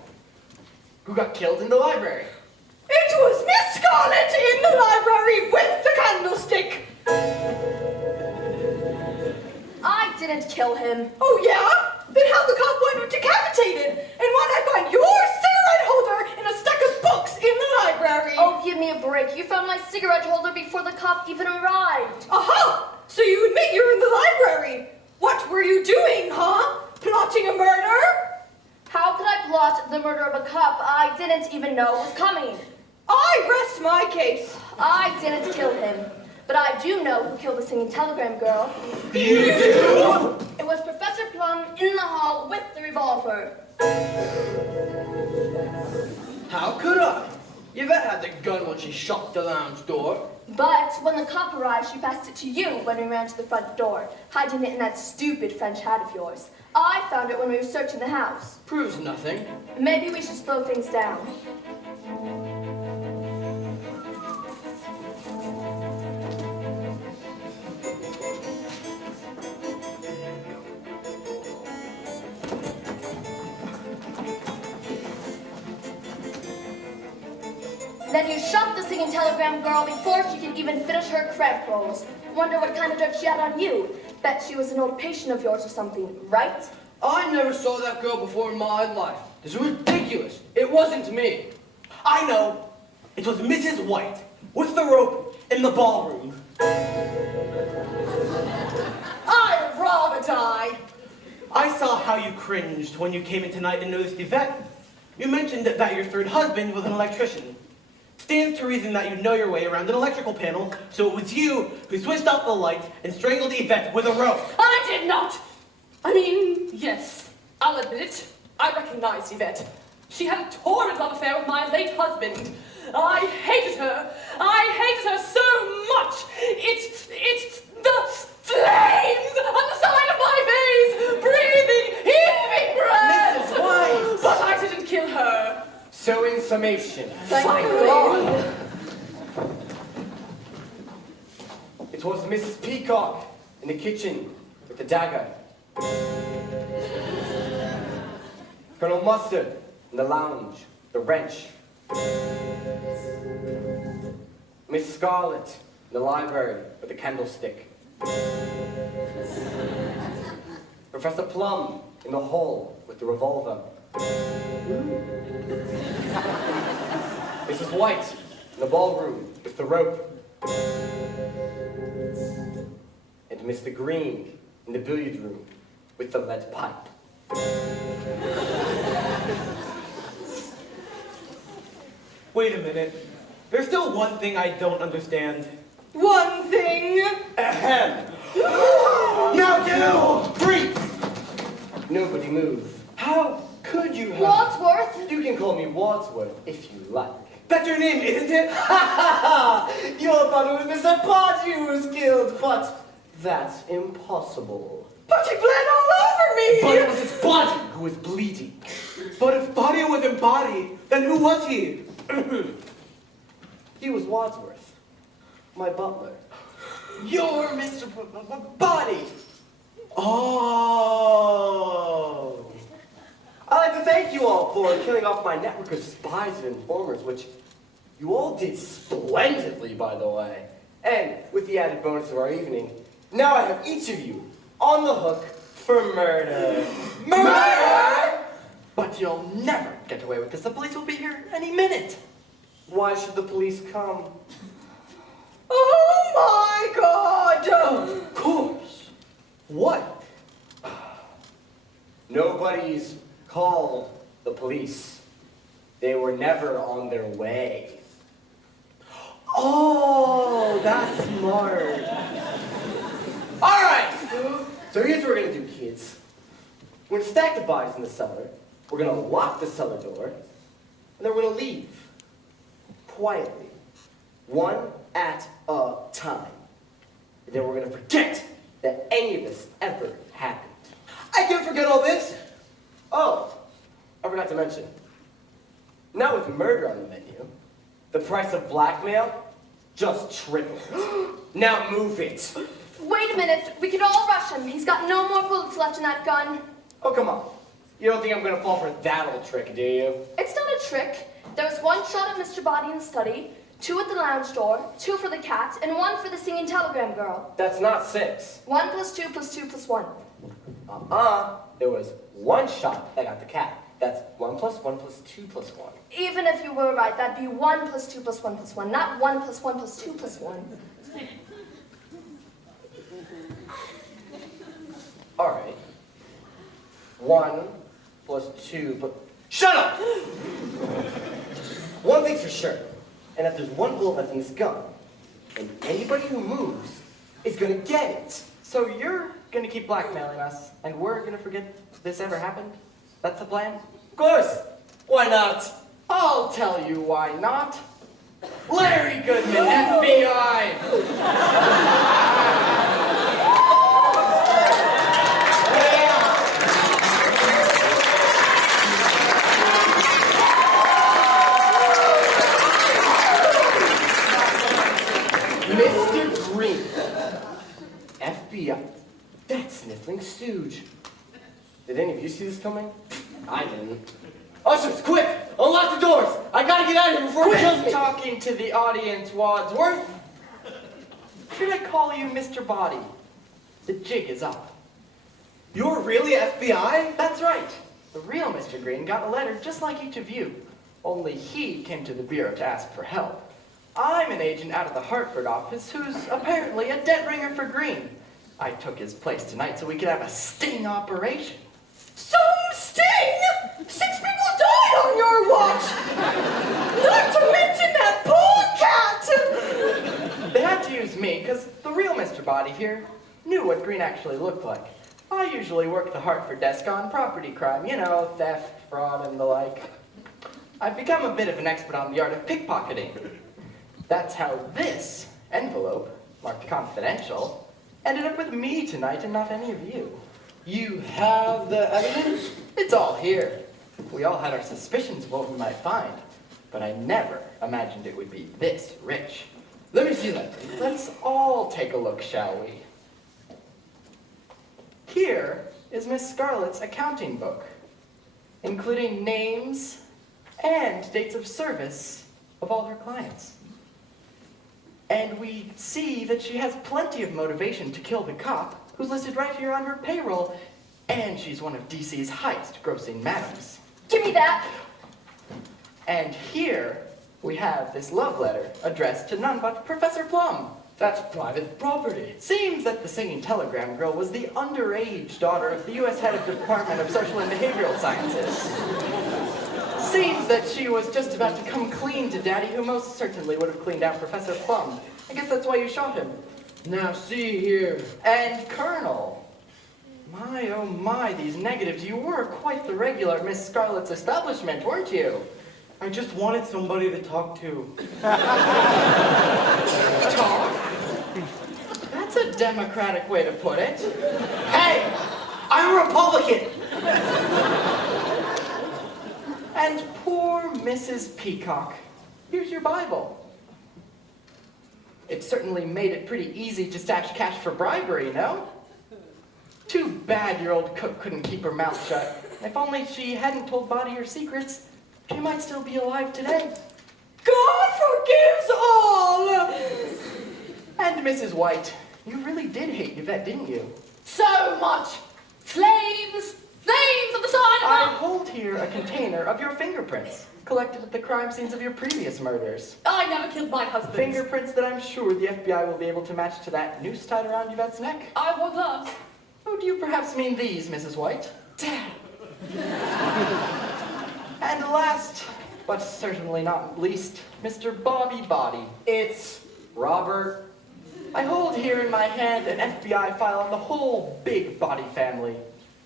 who got killed in the library. It was Miss Scarlet in the library with the candlestick. I didn't kill him. Oh, yeah? Then how the cop went decapitated? And why'd I find your cigarette holder in a stack of books in the library? Oh, give me a break. You found my cigarette holder before the cop even arrived. Aha! So you admit you're in the library. What were you doing, huh? Plotting a murder? How could I plot the murder of a cop I didn't even know was coming? I rest my case. I didn't kill him. But I do know who killed the singing telegram girl. You do? It was Professor Plum in the hall with the revolver. How could I? Yvette had the gun when she shut the lounge door. But when the cop arrived, she passed it to you when we ran to the front door, hiding it in that stupid French hat of yours. I found it when we were searching the house. Proves nothing. Maybe we should slow things down. Then you shot the singing telegram girl before she could even finish her crab rolls. Wonder what kind of dirt she had on you. Bet she was an old patient of yours or something, right? I never saw that girl before in my life. This is ridiculous. It wasn't me. I know. It was Mrs. White with the rope in the ballroom. I'd rather die. I saw how you cringed when you came in tonight and noticed Yvette. You mentioned that your third husband was an electrician. Stands to reason that you know your way around an electrical panel, so it was you who switched off the light and strangled Yvette with a rope. I did not. I mean, yes, I'll admit it. I recognized Yvette. She had a torrid love affair with my late husband. I hated her. I hated her so much. It's the flames on the side of my face breathe summation. Thank God. It was Mrs. Peacock in the kitchen with the dagger. Colonel Mustard in the lounge, the wrench. Miss Scarlet in the library with the candlestick. Professor Plum in the hall with the revolver. Mrs. White in the ballroom with the rope. And Mr. Green in the billiard room with the lead pipe. Wait a minute. There's still one thing I don't understand. One thing. Ahem. Now do! Freeze! Nobody move. How could you have? Wadsworth! You can call me Wadsworth if you like. That's your name, isn't it? Ha ha ha! You all thought it was Mr. Podgy who was killed, but that's impossible. But he bled all over me! But it was his body who was bleeding. But if body wasn't body, then who was he? He was Wadsworth, my butler. You're Mr. Body. Oh! I'd like to thank you all for killing off my network of spies and informers, which you all did splendidly, by the way. And with the added bonus of our evening, now I have each of you on the hook for murder. Murder! But you'll never get away with this. The police will be here any minute. Why should the police come? Oh my God! Of course. What? Nobody's called the police. They were never on their way. Oh, that's smart. All right. So here's what we're gonna do, kids. We're gonna stack the bodies in the cellar. We're gonna lock the cellar door, and then we're gonna leave quietly, one at a time. And then we're gonna forget that any of this ever happened. I can't forget all this. Oh, I forgot to mention. Now with murder on the menu, the price of blackmail just tripled. Now move it. Wait a minute. We could all rush him. He's got no more bullets left in that gun. Oh, come on. You don't think I'm gonna fall for that old trick, do you? It's not a trick. There was one shot at Mr. Body in the study, 2 at the lounge door, 2 for the cat, and 1 for the singing telegram girl. That's not 6. 1 + 2 + 2 + 1. There was 1 shot that got the cat. That's 1 + 1 + 2 + 1. Even if you were right, that'd be 1 + 2 + 1 + 1, not 1 + 1 + 2 + 1. All right. 1 + 2 + Shut up! One thing's for sure, and if there's 1 bullet left in this gun, and anybody who moves is gonna get it. So you're gonna keep blackmailing us, and we're gonna forget this ever happened? That's the plan? Of course. Why not? I'll tell you why not. Larry Goodman, FBI! Mr. Green, FBI, that sniffling stooge. Did any of you see this coming? I didn't. Ushers, quick! Unlock the doors! I gotta get out of here before he kills Quit me! talking to the audience, Wadsworth. Should I call you Mr. Body? The jig is up. You're really FBI? That's right. The real Mr. Green got a letter just like each of you. Only he came to the Bureau to ask for help. I'm an agent out of the Hartford office who's apparently a dead ringer for Green. I took his place tonight so we could have a sting operation. Some sting! 6 people died on your watch! Not to mention that poor cat! They had to use me because the real Mr. Body here knew what Green actually looked like. I usually work the Hartford desk on property crime, you know, theft, fraud, and the like. I've become a bit of an expert on the art of pickpocketing. That's how this envelope, marked confidential, ended up with me tonight and not any of you. You have the evidence? It's all here. We all had our suspicions of what we might find. but I never imagined it would be this rich. Let me see that. Let's all take a look, shall we? Here is Miss Scarlett's accounting book, including names and dates of service of all her clients. And we see that she has plenty of motivation to kill the cop who's listed right here on her payroll, and she's one of DC's highest grossing madams. Give me that. And here we have this love letter addressed to none but Professor Plum. That's private property. Seems that the singing telegram girl was the underage daughter of the U.S. head of the Department of Social and Behavioral Sciences. Seems that she was just about to come clean to Daddy, who most certainly would have cleaned out Professor Plum. I guess that's why you shot him. Now see here. And Colonel. My, oh my, these negatives. You were quite the regular Miss Scarlett's establishment, weren't you? I just wanted somebody to talk to. Talk? That's a democratic way to put it. Hey! I'm a Republican! And poor Mrs. Peacock. Here's your Bible. It certainly made it pretty easy to stash cash for bribery, no? Too bad your old cook couldn't keep her mouth shut. If only she hadn't told Boddy her secrets, she might still be alive today. God forgives all! And Mrs. White, you really did hate Yvette, didn't you? So much! Flames! Flames of the sign of I hold here a container of your fingerprints, collected at the crime scenes of your previous murders. I never killed my husband. Fingerprints that I'm sure the FBI will be able to match to that noose tied around Yvette's neck. I wore gloves. Oh, do you perhaps mean these, Mrs. White? Damn. And last, but certainly not least, Mr. Bobby Body. It's Robert. I hold here in my hand an FBI file on the whole big Body family.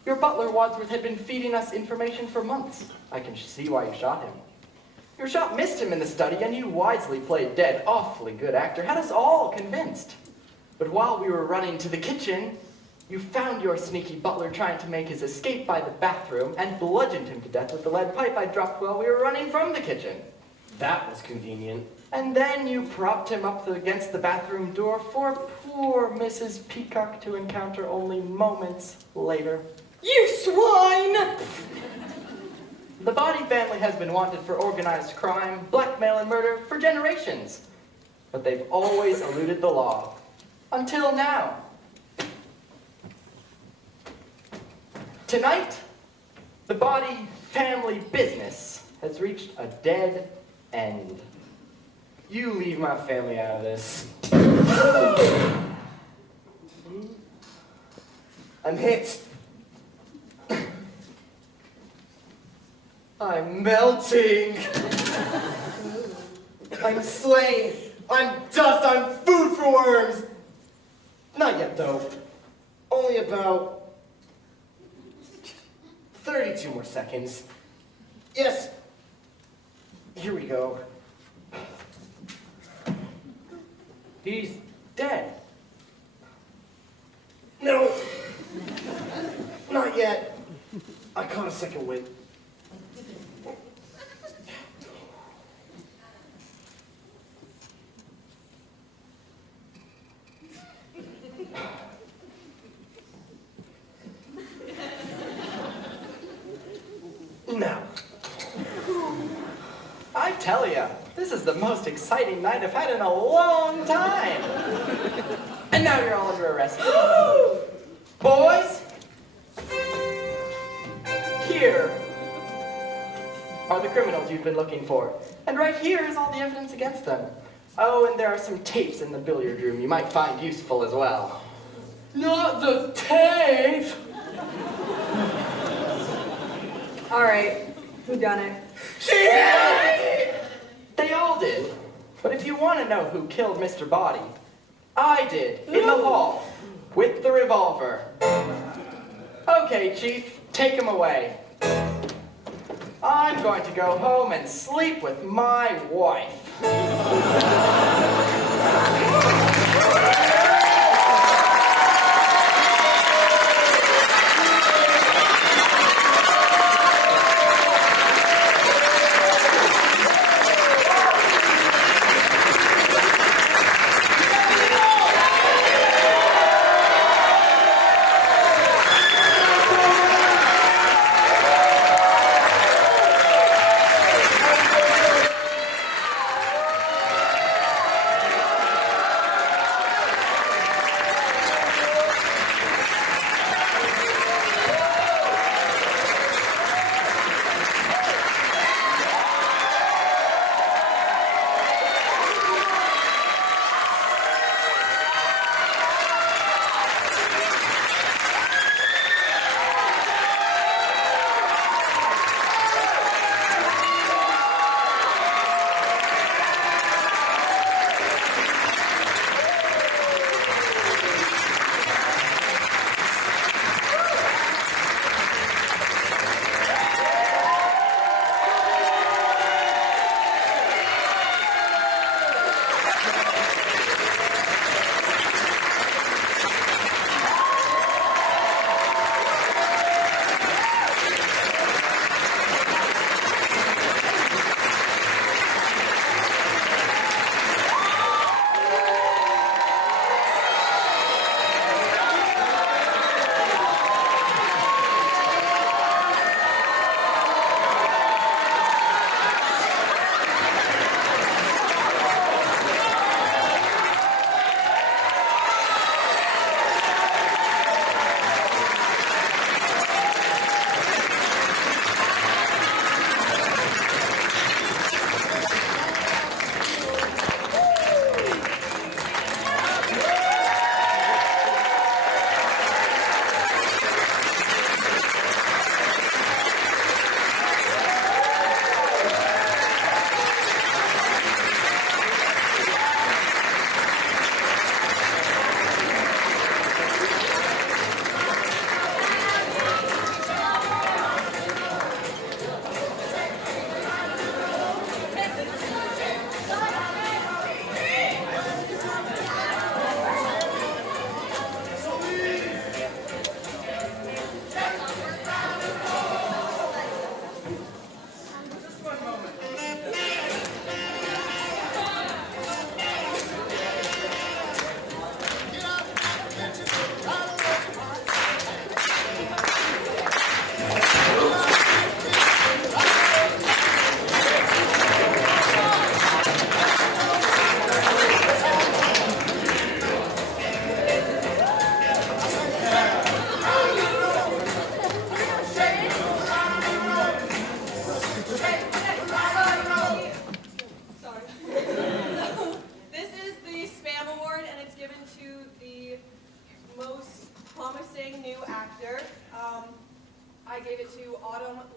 Your butler, Wadsworth, had been feeding us information for months. I can see why you shot him. Your shot missed him in the study, and you wisely played dead. Awfully good actor. Had us all convinced. But while we were running to the kitchen, you found your sneaky butler trying to make his escape by the bathroom and bludgeoned him to death with the lead pipe I dropped while we were running from the kitchen. That was convenient. And then you propped him up against the bathroom door for poor Mrs. Peacock to encounter only moments later. You swine! The Body family has been wanted for organized crime, blackmail, and murder for generations. But they've always eluded the law. Until now. Tonight, the Body family business has reached a dead end. You leave my family out of this. I'm hit. I'm melting. I'm slain. I'm dust. I'm food for worms. Not yet, though. Only about 32 more seconds. Yes. Here we go. He's dead. No. Not yet. I caught a second wind. Now. I tell ya, this is the most exciting night I've had in a long time. And now you're all under arrest. Boys, here are the criminals you've been looking for. And right here is all the evidence against them. Oh, and there are some tapes in the billiard room you might find useful as well. Not the tape! All right, who done it? They all did. But if you want to know who killed Mr. Body, I did, in the hall, with the revolver. Okay, Chief, take him away. I'm going to go home and sleep with my wife.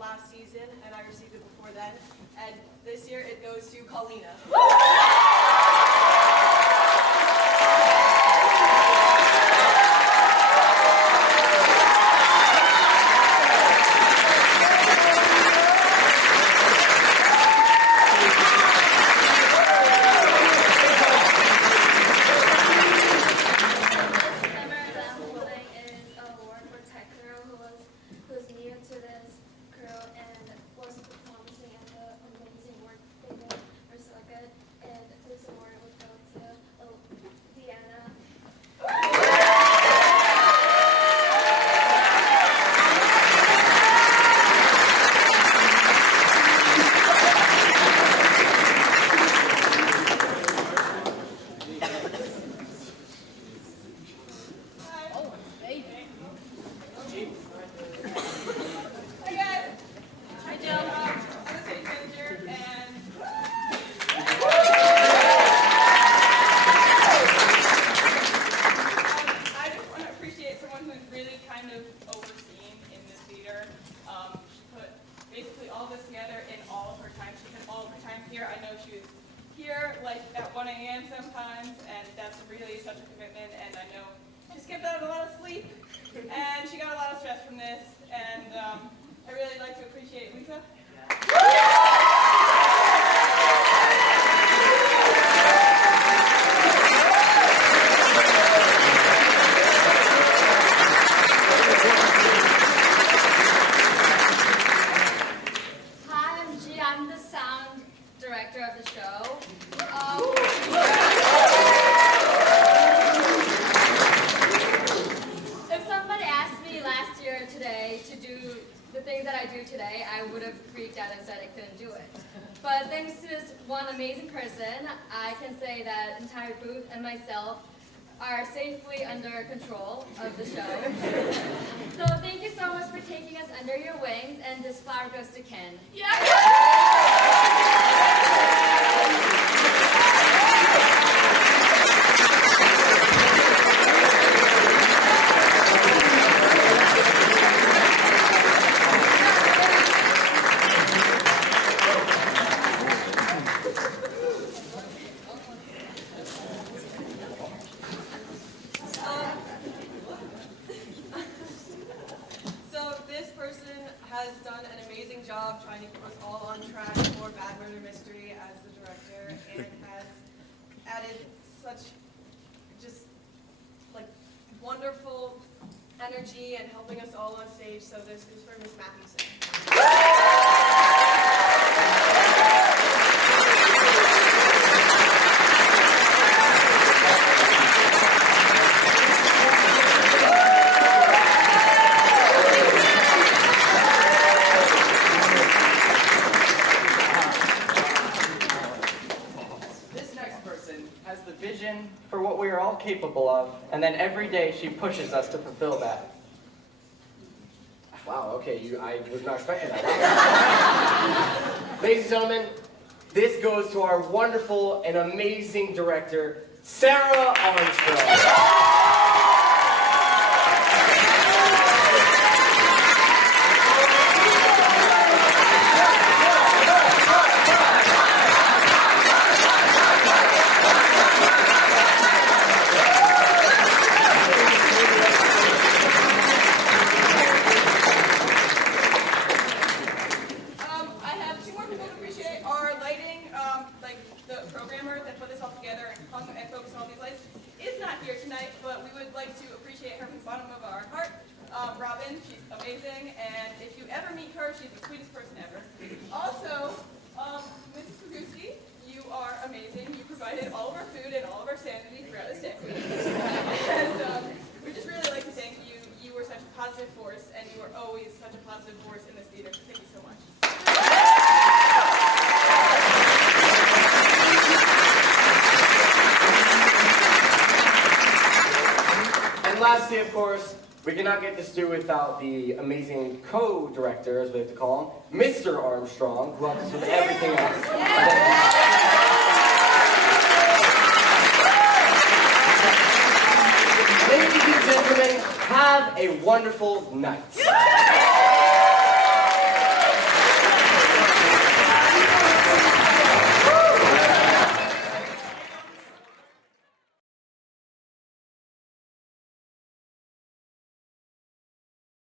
last season, and I received it before then. And this year it goes to Paulina. Who's new to this crew and was promising and the amazing work they did are so good. And this award would go to Deanna. Hi guys. Hi Jill. I'm the stage manager and I just want to appreciate someone who's really kind of overseen in this theater. She put basically all this together in all of her time. She spent all of her time here. I know she was here like at 1 a.m. sometimes, and that's really such a commitment. And I know she skipped out on a lot of sleep, and she got a lot of stress from this. And I really like to appreciate Lisa. Hi, I'm G. I'm the sound director of the show. If somebody asked me last year or today to do the things that I do today, I would have freaked out and said I couldn't do it. But thanks to this one amazing person, I can say that entire booth and myself are safely under control of the show. So thank you so much for taking us under your wings, and this flower goes to Ken. So this person has done an amazing job trying to keep us all on track for Bad Murder Mystery as the director, and has added such just like wonderful energy and helping us all on stage. So this is for Miss Mathewson. This next person has the vision for what we are all capable of, and then every day she pushes us to fulfill that. Wow, okay, I was not expecting that. Ladies and gentlemen, this goes to our wonderful and amazing director, Sarah Armstrong. I have two more people to appreciate. Our lighting, like the programmer that put this all together and hung and focused on all these lights, is not here tonight, but we would like to appreciate her from the bottom of our heart. Robin, she's amazing, and if you ever meet her, she's the sweetest person ever. Also, Mrs. Paguski, you are amazing. You provided all of our food and all of our sanity throughout this day. And we just really like to thank you. You were such a positive force, and you were always such a positive force in this theater. Thank you so much. And lastly, of course, we cannot get this through without the amazing co-director, as we like to call him, Mr. Armstrong, who helps us with everything else. Ladies and gentlemen, have a wonderful night.